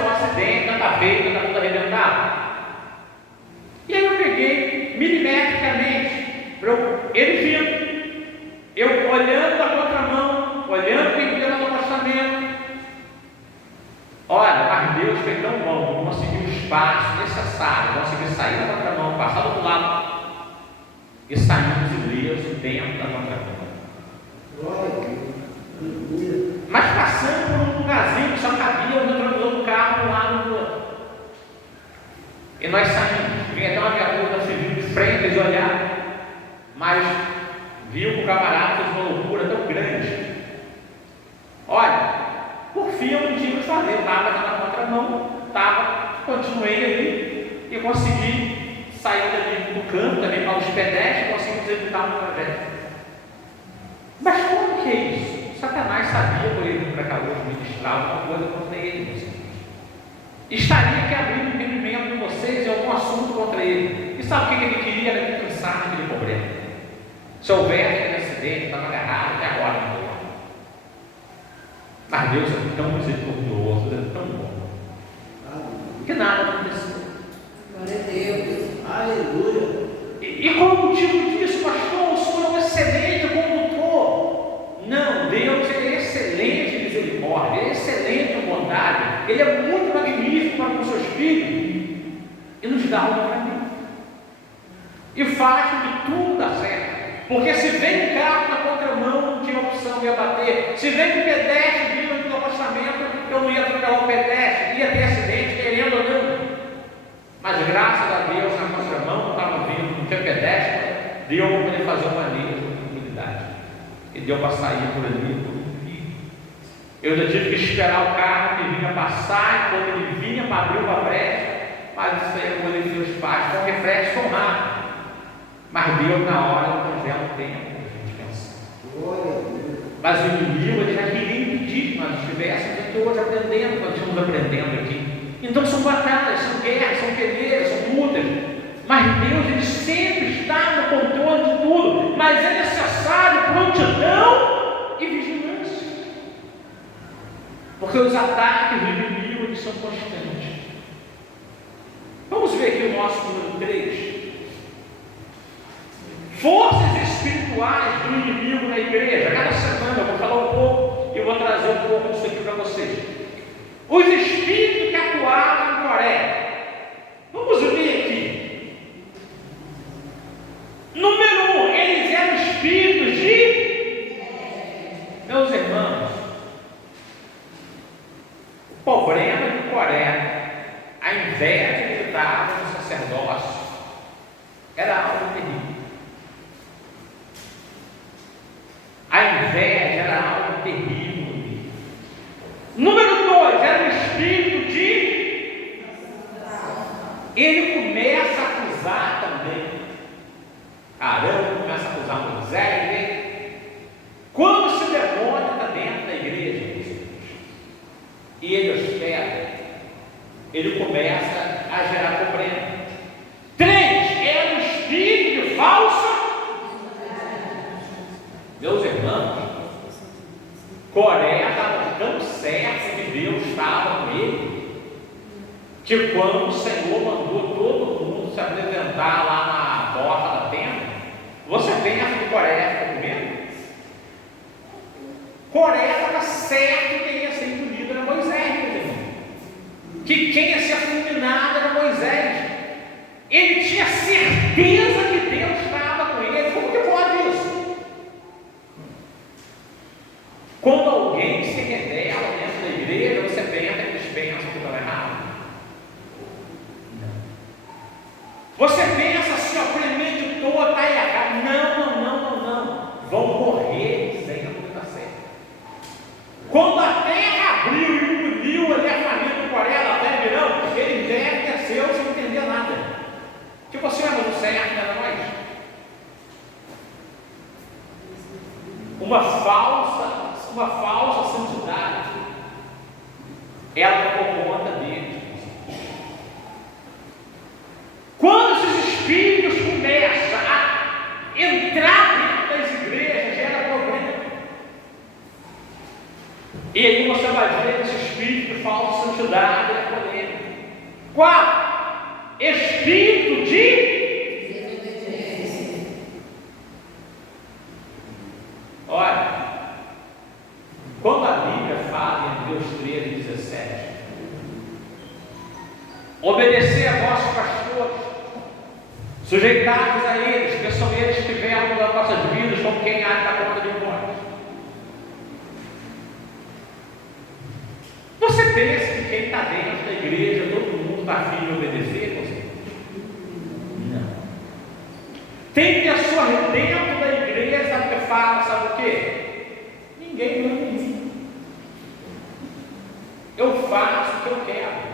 espaço necessário, conseguir sair da contramão, passar do outro lado e sairmos ilesos dentro da contramão. Mas passando por um lugarzinho que só cabia o retrovisor do carro do lado do outro. E nós saímos. Vinha até uma viatura civil de frente, eles olharam, mas viu que o camarada fez uma loucura tão grande. Olha, por fim eu não tinha o que fazer, eu estava na contramão, continuei ali e consegui sair dali do campo também para os pedestres, consegui executar um trajeto. Mas como que é isso? Satanás sabia por ele vir para cá hoje ministrar alguma coisa contra ele. Estaria aqui abrindo o entendimento de vocês em algum assunto contra ele. E sabe o que ele queria? Era me cansar daquele problema. Se houvesse aquele acidente, estava agarrado até agora não foi. Mas Deus é tão misericordioso, é tão bom, que nada aconteceu. Glória a Deus. Aleluia. E qual o motivo disso, pastor? O senhor é um excelente condutor. Não, Deus é excelente em misericórdia, é excelente em bondade, Ele é muito magnífico para com seus filhos e nos dá uma para mim. E faz com que tudo dá certo. Porque se vem um carro na contramão, não tinha opção de abater. Se vem um pedestre vindo do acostamento, eu não ia trocar o pedestre, ia ter acidente, querendo ou não. Mas graças a Deus, na contramão não estava vindo, não tinha pedestre, deu para poder fazer uma linha de tranquilidade. E deu para sair por ali. Eu já tive que esperar o carro que vinha passar, enquanto ele vinha para abrir uma brecha, mas isso aí é coisa de Deus faz, com reflexo tão rápido. Mas Deus na hora congela o tempo para a gente pensar. Mas o inimigo ele já queria impedir que nós estivéssemos aqui hoje aprendendo, quando estamos aprendendo aqui. Então são batalhas, são guerras, são peleiras, são lutas. Mas Deus ele sempre está no controle de tudo. Mas é necessário prontidão e vigilância. Porque os ataques do inimigo eles são constantes. Vamos ver aqui o nosso número 3. Forças espirituais do inimigo na igreja. Cada semana eu vou falar um pouco e eu vou trazer um pouco disso aqui para vocês. Os espíritos que atuaram em Coreia. Vamos ver aqui. Número 1, eles eram espíritos de... Meus irmãos, o problema de Coreia, a inveja que estava no sacerdócio, era algo terrível. A inveja era algo terrível. Número 2, era o espírito de... Ele começa a acusar também. Arão começa a acusar Moisés. Quando esse demônio está dentro da igreja, e ele hospeda, ele começa a gerar problema. 3, era o espírito de falsa. Meus irmãos, Coreia estava tão certo que Deus estava com ele, que quando o Senhor mandou todo mundo se apresentar lá na porta da tenda, você pensa que Coreia ficou com medo? Coreia estava certo que ia ser engolido era Moisés, meu irmão. Que quem ia ser fulminado era Moisés. Ele tinha certeza que Deus estava com ele. Como que pode isso? Quando alguém se revela dentro da igreja, você pensa que eles pensam que estão errados. Você pensa assim, ó, premeditou, está errado. Não. Vão morrer dizendo que está certo. Quando a terra abriu e engoliu ali a família do Coreia da terra, não, ele deve desceu sem entender nada. Tipo assim, mas não certo, não era nós. Uma falsa santidade, ela tomou conta dele. Quando esses espíritos começam a entrar dentro das igrejas, gera problema. E aí você vai ver esse espírito de falsa santidade é polêmico. 4, espírito de... Olha, quando a Bíblia fala em Hebreus 13:17, Obedecer a vossos pastores, sujeitados a eles, porque são eles que velam das nossas vidas, como quem há de dar conta de nós. Você pensa que quem está dentro da igreja, todo mundo está afim de obedecer? Não. Tem pessoas dentro da igreja que falam, sabe o quê? Ninguém manda em mim. Eu faço o que eu quero.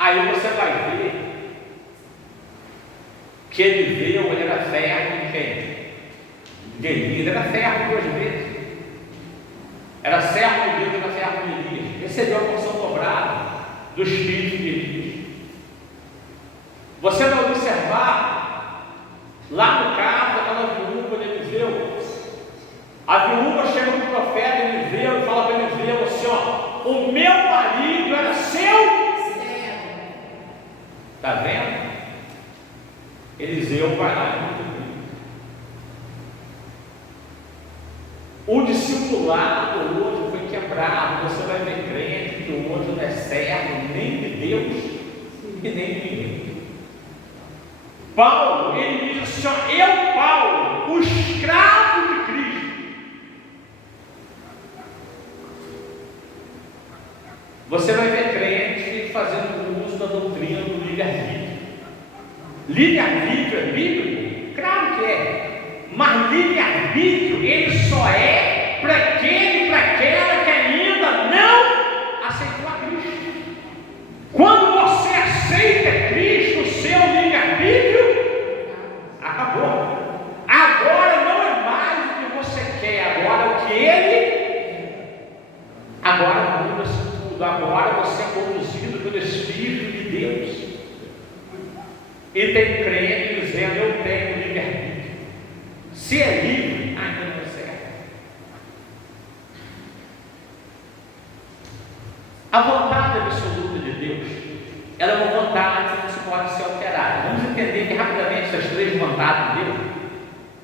Aí você vai ver que Eliseu era servo de quem? De Elias. Era servo 2 vezes. Era servo de Deus, era servo de Elias. Recebeu a porção dobrada do espírito de Elias. Você vai observar lá no caso daquela viúva de Eliseu. A viúva chega para o profeta Eliseu e fala para Eliseu assim: ó, o meu marido era seu. Está vendo? Eliseu vai lá e muito bem. O discipulado hoje foi quebrado. Você vai ver crente que hoje não é servo nem de Deus e nem de ninguém. Paulo, ele diz assim: ó, eu, Paulo, o escravo de Cristo. Você vai ver crente fazendo uso da doutrina do livre-arbítrio. Livre-arbítrio é bíblico? Claro que é. Mas livre-arbítrio, ele só é para aquele e para aquela que ainda não aceitou a Cristo. Quando você aceita Cristo, o seu livre-arbítrio acabou. Agora não é mais o que você quer, agora é o que ele. Agora muda-se. Agora você é conduzido pelo Espírito de Deus. E tem crente dizendo: eu tenho livre-arbítrio. Se é livre, ainda não é certo. A vontade absoluta de Deus, ela é uma vontade que não se pode ser alterada. Vamos entender que rapidamente essas 3 vontades de Deus,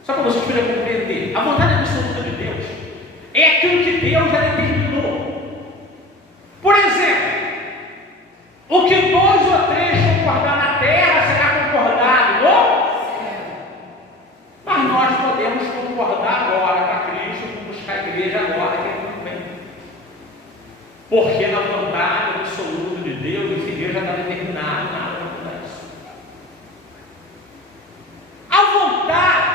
só para vocês poderem compreender. A vontade absoluta de Deus é aquilo que Deus já determinou. Por exemplo, o que 2 ou 3 concordar na terra será concordado no céu. Mas nós podemos concordar agora com Cristo, buscar a igreja agora, que é muito bem. Porque na vontade absoluta de Deus, essa igreja já está determinada, nada vai mudar isso. A vontade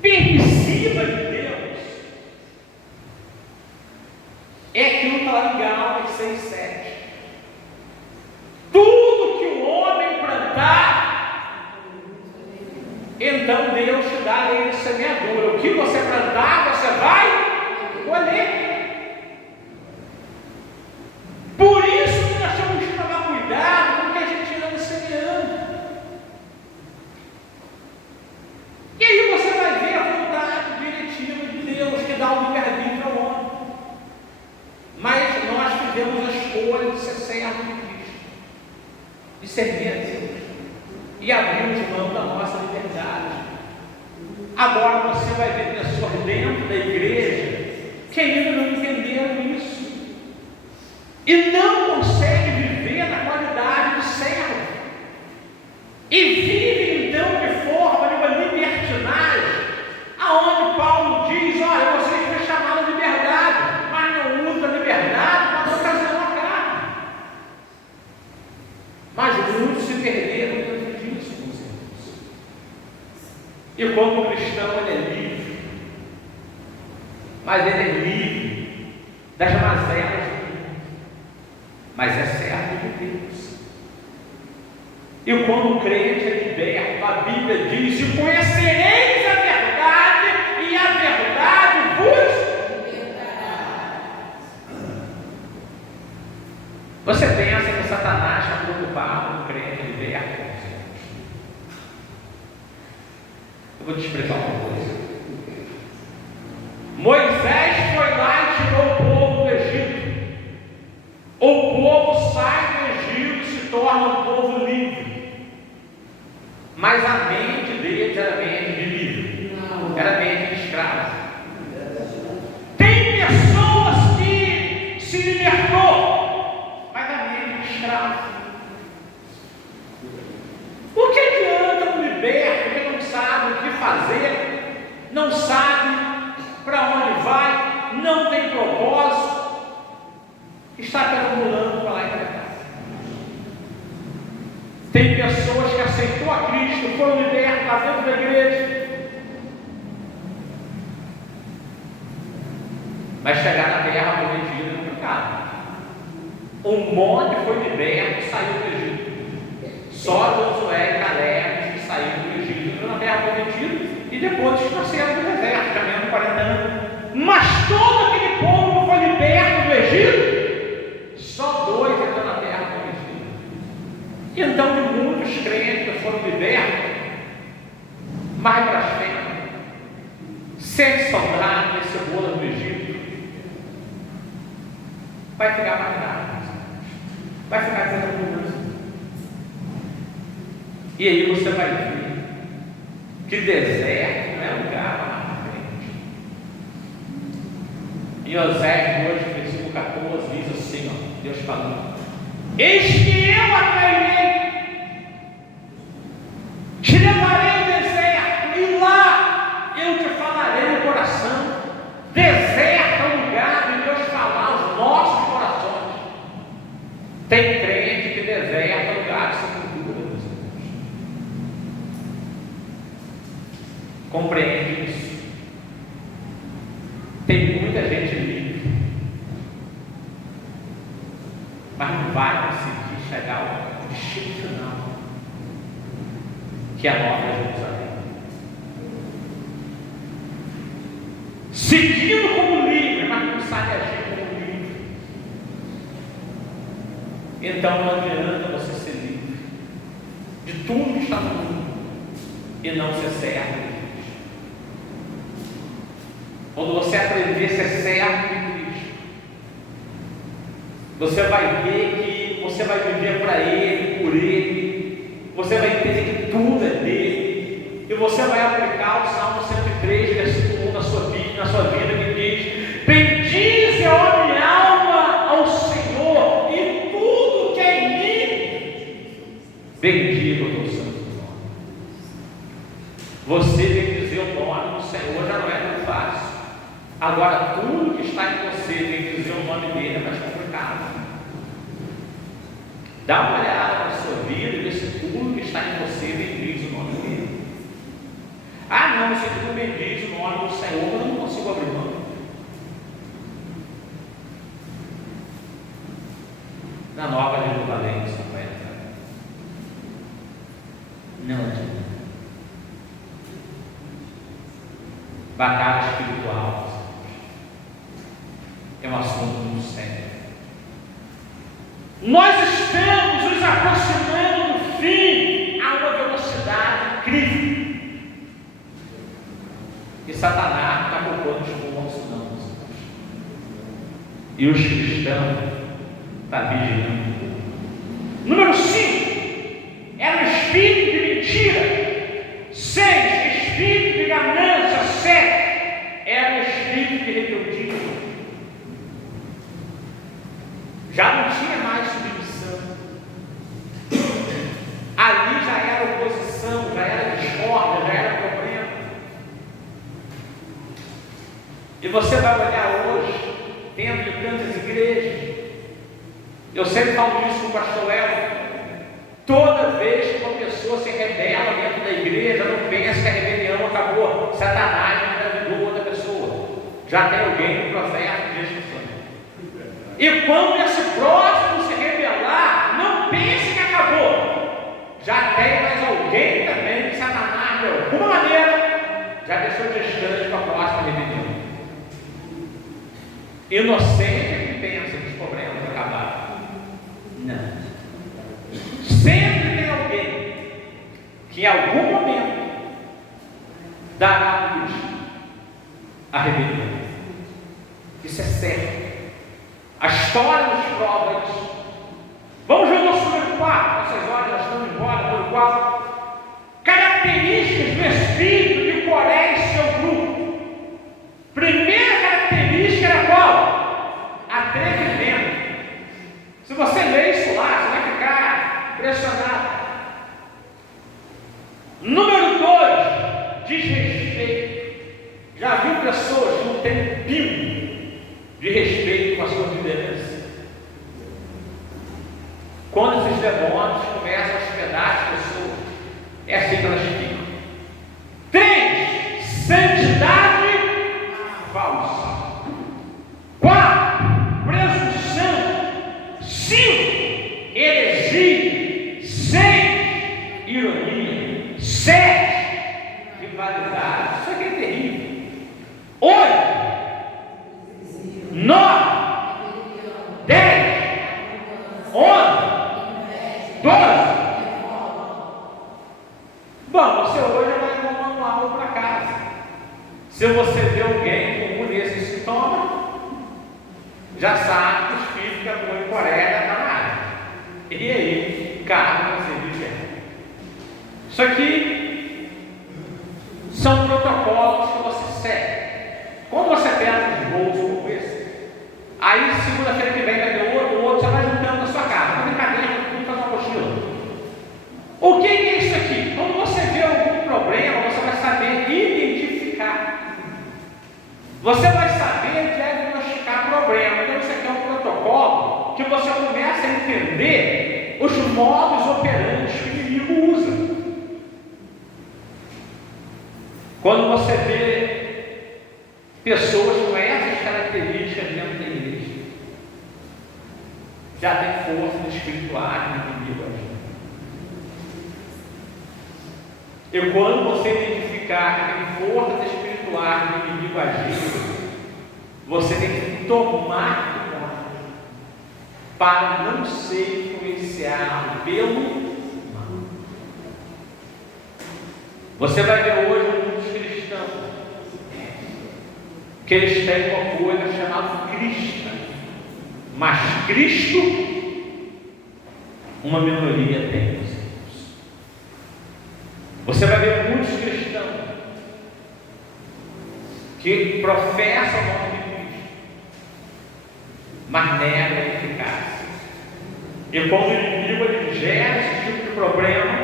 permissiva de Deus é aquilo que está lá em Gálatas 6:7. Tudo que o homem plantar, então Deus te dá a lei de semeadura. O que você plantar, você vai colher. Por isso que nós temos que tomar cuidado com o que a gente anda semeando. E aí você vai ver a vontade diretiva de Deus que dá o livre-arbítrio ao homem. Mas nós fizemos a escolha de ser servo de Cristo, de servir a Deus, e abrimos mão da nossa liberdade. Agora você vai ver pessoas dentro da igreja que ainda não entenderam isso e não conseguem viver na qualidade de servo, e vivem então de forma de uma libertinagem, aonde Paulo diz: olha, você foi chamado à liberdade, mas não usa a liberdade para ocasionar a carne. Mas muitos se perderam dentro disso, meus irmãos. E como o cristão, ele é livre, mas ele é livre das mazelas do mundo, mas é servo de Deus. E quando o crente é liberto, a Bíblia diz: e conhecereis a verdade, e a verdade vos libertará. Você pensa que Satanás está preocupado com o crente liberto? Eu vou te explicar uma coisa. Moisés foi lá e tirou o povo do Egito. O povo sai do Egito e se torna um povo livre. Mas a mente deles era mente de livre, era mente de escravo. não sabe para onde vai, não tem propósito, está perambulando para lá e para cá. Tem pessoas que aceitou a Cristo, foram libertas lá dentro da igreja, mas chegar na terra prometida é complicado. Um monte foi liberto e saiu do Egito. Só Josué e Caleb que saíram do Egito, entrou na terra prometida e depois nasceram do deserto, caminhando 40 anos. Mas todo aquele povo que foi liberto do Egito, só 2 entraram na terra prometida. E então, de muitos crentes que foram libertos, mais blasfemos, sendo soldado e cebola do Egito, vai ficar marcado, vai ficar desapontado. E aí você vai ver que deserto não é lugar para matar crente. Em Oséias 2, versículo 14, diz assim, ó, Deus falando: eis que eu atrairei, te levarei ao deserto, e lá eu te falarei no coração. Deserto é o lugar de Deus falar aos nossos corações. Tem crente que deserto é o lugar de sepultura, meus irmãos. Compreende isso? Tem muita gente livre, mas não vai conseguir chegar ao destino final, que é a Nova Jerusalém. Seguindo como livre, mas não sabe agir como livre. Então não adianta você ser livre de tudo que está no mundo e não ser servo de Cristo. Quando você aprender a ser servo de Cristo, você vai ver que você vai viver para Ele, por Ele, você vai entender que tudo é dele, e você vai aplicar o Salmo 103, versículo 1 na sua vida, que diz: bendize a minha alma ao Senhor, e tudo que é em mim, bendiga o teu santo nome. Você bendizer o nome do Senhor já não é tão fácil. Agora, tudo que está em você, bendizer o nome dele é mais complicado. Dá uma olhada na sua vida e vê se tudo que está em você bendiz o nome dele. Ah, não, você não bendiz o nome do Senhor, mas eu não consigo abrir mão. Na Nova Jerusalém, isso não vai entrar. Não adianta. Batalha espiritual é um assunto muito sério. Nós estamos nos aproximando do fim a uma velocidade incrível. E Satanás está colocando os pontos, não. E os cristãos estão vigiando. Número 5, era o espírito de mentira. 6, espírito de ganância. 7, era o espírito de rebeldia. Já não tinha mais submissão. Ali já era oposição, já era discórdia, já era problema. E você vai olhar hoje, dentro de tantas igrejas, eu sempre falo isso com o pastor Léo, toda vez que uma pessoa se rebela dentro da igreja, não pensa que a rebelião acabou, Satanás engravidou outra pessoa, já tem alguém no profeta de Jesus. E quando esse próximo se rebelar, não pense que acabou, já tem mais alguém também que Satanás de alguma maneira já deixou distante para a próxima rebelião. Inocente é que pensa que os problemas acabaram. Não. Sempre tem alguém que em algum momento dará luz à rebelião. Isso é certo. A história nos prova isso. Vamos ver o nosso número 4. Essas horas já estão embora. Número 4. Características do espírito de Coré e seu grupo. Primeira característica era qual? Atrevimento. Se você ler isso lá, você vai ficar impressionado. Número 2, desrespeito. Já viu pessoas que não têm um pingo de respeito com a sua liderança? Quando esses demônios começam a hospedar as pessoas, é assim que elas ficam. 3. Santidade falsa. 4. Presunção. 5. Heresia. 6. Ironia. 7. Rivalidade. Isso aqui é terrível. 8. 9. 10. 11. 12. Bom, você hoje vai levar um manual para casa. Se você vê alguém com um desses sintomas, já sabe que os filhos ficam com Coreia está na área. E aí, carro vai ser diferente. Isso aqui são protocolos que você segue. Quando você pega uns voos como esse, aí segunda-feira que vem vai ter outro, você vai juntando na sua casa. Uma brincadeira, tudo faz uma mochila. O que é isso aqui? Quando você vê algum problema, você vai saber identificar. Você vai saber diagnosticar problema. Então isso aqui é um protocolo que você começa a entender os modos operantes que o inimigo usa. Quando você vê pessoas com essas características dentro da igreja, já tem força espiritual no inimigo agindo. E quando você identificar que tem forças espirituais no inimigo agindo, você tem que tomar cuidado para não ser influenciado pelo mal. Você vai ver hoje muitos cristãos que eles têm uma coisa chamada cristã, mas Cristo, uma minoria tem. Você vai ver muitos cristãos que professam o nome de Cristo, mas negam a eficácia. E quando o inimigo ele gera esse tipo de problema,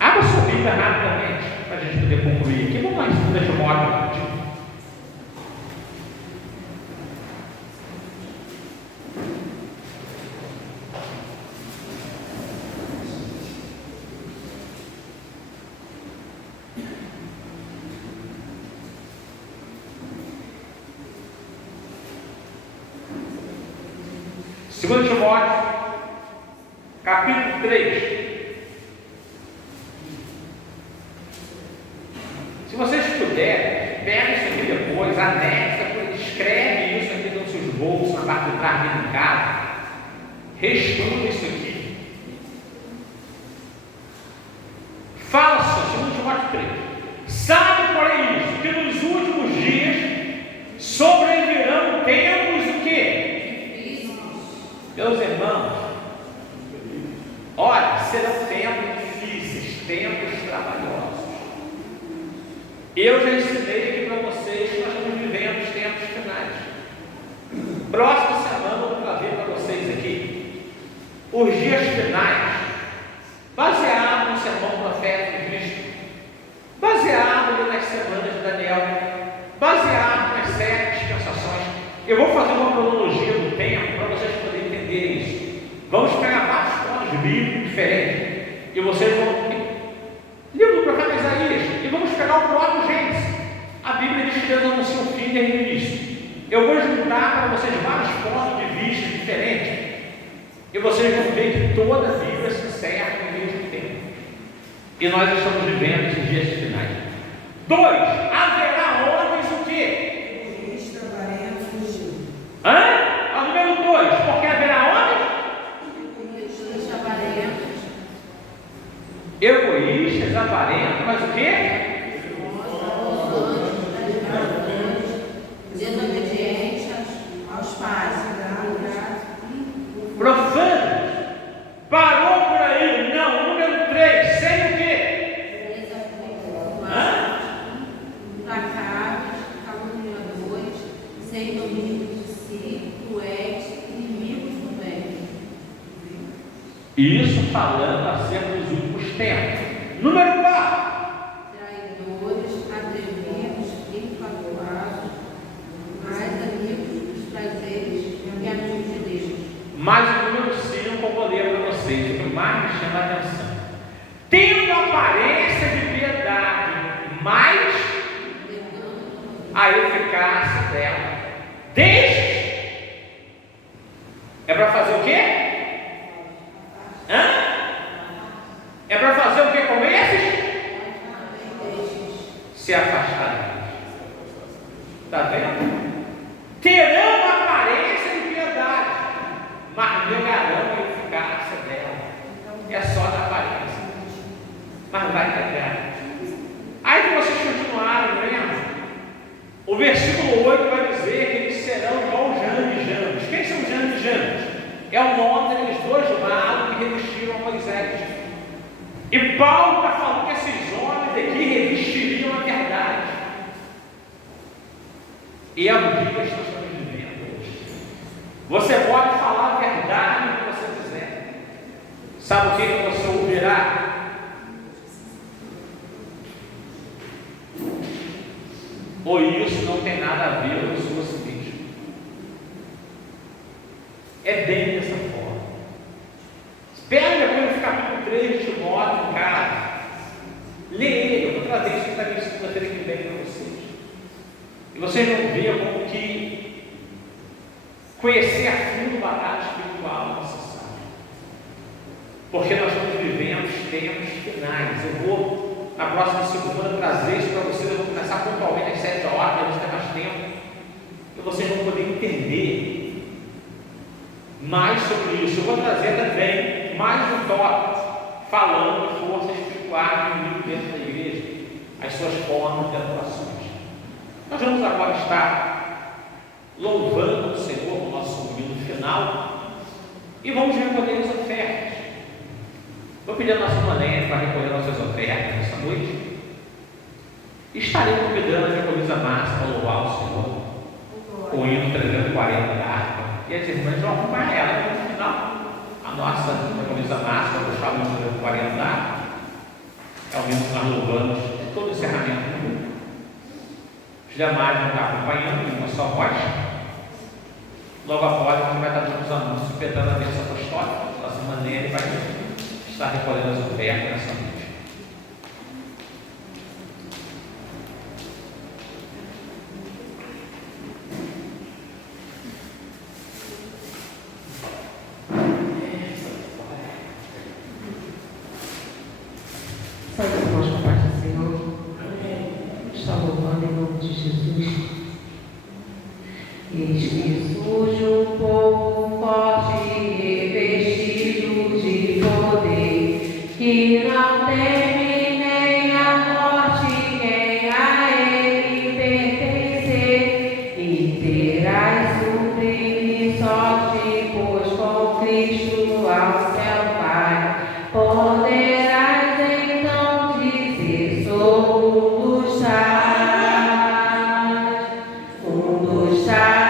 abra sua Bíblia rapidamente para a gente poder concluir aqui. Vamos lá em 2 Timóteo. Segundo Timóteo, capítulo 3. Se vocês puderem, pega isso aqui depois, anexa, escreve isso aqui nos seus bolsos, na parte de trás dentro de casa. Reestuda isso aqui. Fala só, segundo Timóteo 3. Sabe, porém, isso, que nos últimos dias sobrevirão tempos o quê? Meus irmãos, olha, serão tempos difíceis, tempos trabalhosos. Eu já ensinei aqui para vocês que nós estamos vivendo os tempos finais. Próxima semana eu vou trazer para vocês aqui os dias finais, baseado no sermão profético de Cristo, baseado nas semanas de Daniel, baseado nas 7 dispensações. Eu vou fazer uma cronologia do tempo para vocês poderem entender isso. Vamos pegar vários pontos bíblicos diferentes e vocês vão livro do profeta Isaías, e vamos pegar o próprio Gênesis. A Bíblia diz que Deus anuncia o fim desde o início. Eu vou juntar para vocês vários pontos de vista diferentes e vocês vão ver que toda a Bíblia se encerra no mesmo tempo. E nós estamos vivendo esses dias finais. 2. Haverá homens o quê? Hã? O número 2. Porque haverá homens? Egoístas, avarentos, mas o quê? Desobedientes aos pais. Profanos. Parou por aí? Não. Número 3. Sem o quê? Hã? Implacáveis, caluniadores, sem domínio de si, cruéis, inimigos do bem. Isso falando acerca dos últimos tempos. Número 4. Traidores, atrevidos, Mas o número 5 eu vou ler para vocês, o que mais me chama a atenção. Tendo aparência de piedade, mas a eficácia dela. Desde. É para fazer o quê? É para fazer o quê com esses? Se afastar deles. Está vendo? Terão aparência de piedade, mas negarão a eficácia dela. É só da aparência, mas vai negar. Aí que vocês continuaram lendo, o versículo 8 vai dizer que eles serão igual Jane e Jambres. Quem são Jane e Jambres? É o nome daqueles dois magos que revestiram Moisés. E Paulo está falando que esses homens aqui revestiriam a verdade. E é o dia que nós estamos vivendo hoje. Você pode falar a verdade o que você quiser. Sabe o que você ouvirá? Ou isso não tem nada a ver com o seu mesmo. É bem dessa forma. Pega depois o capítulo 3 de Timóteo em casa. Lê ele, eu vou trazer isso para segunda-feira que vem para vocês. E vocês vão ver como que conhecer a fundo a batalha espiritual é necessário. Porque nós estamos vivendo os tempos finais. Eu vou, na próxima segunda, trazer isso para vocês. Eu vou começar pontualmente às 7 horas, para a gente ter mais tempo. E vocês vão poder entender mais sobre isso. Eu vou trazer também mais um tópico falando de forças espirituais do inimigo dentro da igreja, as suas formas de atuações. Nós vamos agora estar louvando o Senhor no nosso hino final e vamos recolher as ofertas. Vou pedir a nossa irmã para recolher nossas ofertas nessa noite. Estarei convidando a minha camisa massa para louvar o Senhor com o hino 340 da harpa. E as irmãs vão acompanhar ela no final. A nossa camisa massa vai puxar o hino 340 da harpa. É o hino que nós louvamos de todo o encerramento do mundo. Os demais vão estar acompanhando em uma só voz. Logo após, a gente vai estar dando os anúncios, pedindo a bênção apostólica. Nossa maneira vai estar recolhendo as ofertas nessa noite. Sabe que nós com a paz do Senhor está louvando em nome de Jesus. Eis que surge um povo forte e revestido de poder, que não teme nem a morte, quem a ele pertencer, e terás sublime sorte, pois com Cristo ao céu vai. Poderás então dizer: sou um dos tais, um dos tais.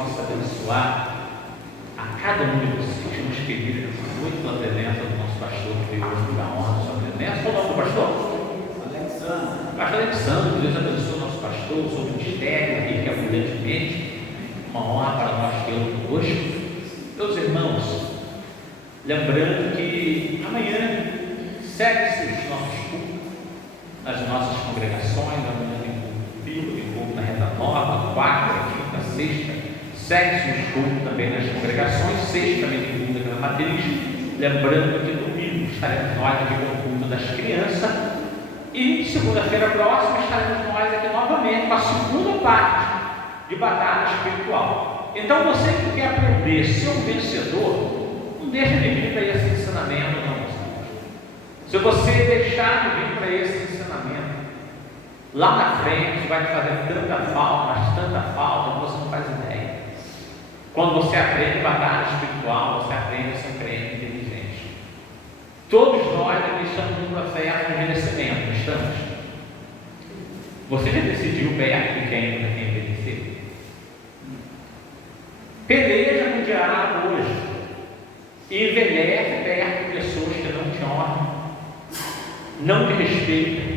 possa abençoar a cada um de vocês. Estamos felizes muito pela presença do nosso pastor, que veio hoje dar honra à sua presença. Qual é o nome do pastor? Alexandre. Pastor Alexandre, Deus abençoe o nosso pastor, o seu ministério, aqui que abundantemente. Uma honra para nós tê-lo conosco. Meus irmãos, lembrando que amanhã segue-se os nossos cultos nas nossas congregações, amanhã tem culto na Reta Nova, quarta, quinta, sexta, segue-se os cultos também nas congregações, sexta também tem culto aqui na matriz, lembrando que domingo estaremos nós aqui com o culto das crianças e segunda-feira próxima estaremos nós aqui novamente com a segunda parte de batalha espiritual. Então você que quer aprender a ser um vencedor, não deixe de vir para esse ensinamento, não. Se você deixar de vir para esse ensinamento, lá na frente vai te fazer tanta falta, mas tanta falta que você não faz ideia. Quando você aprende batalha espiritual, você aprende a ser um crente inteligente. Todos nós aqui estamos num processo de envelhecimento, estamos. Você já decidiu perto de quem você quer envelhecer? Peleja com o diabo hoje e envelhece perto de pessoas que não te honram, não te respeitam,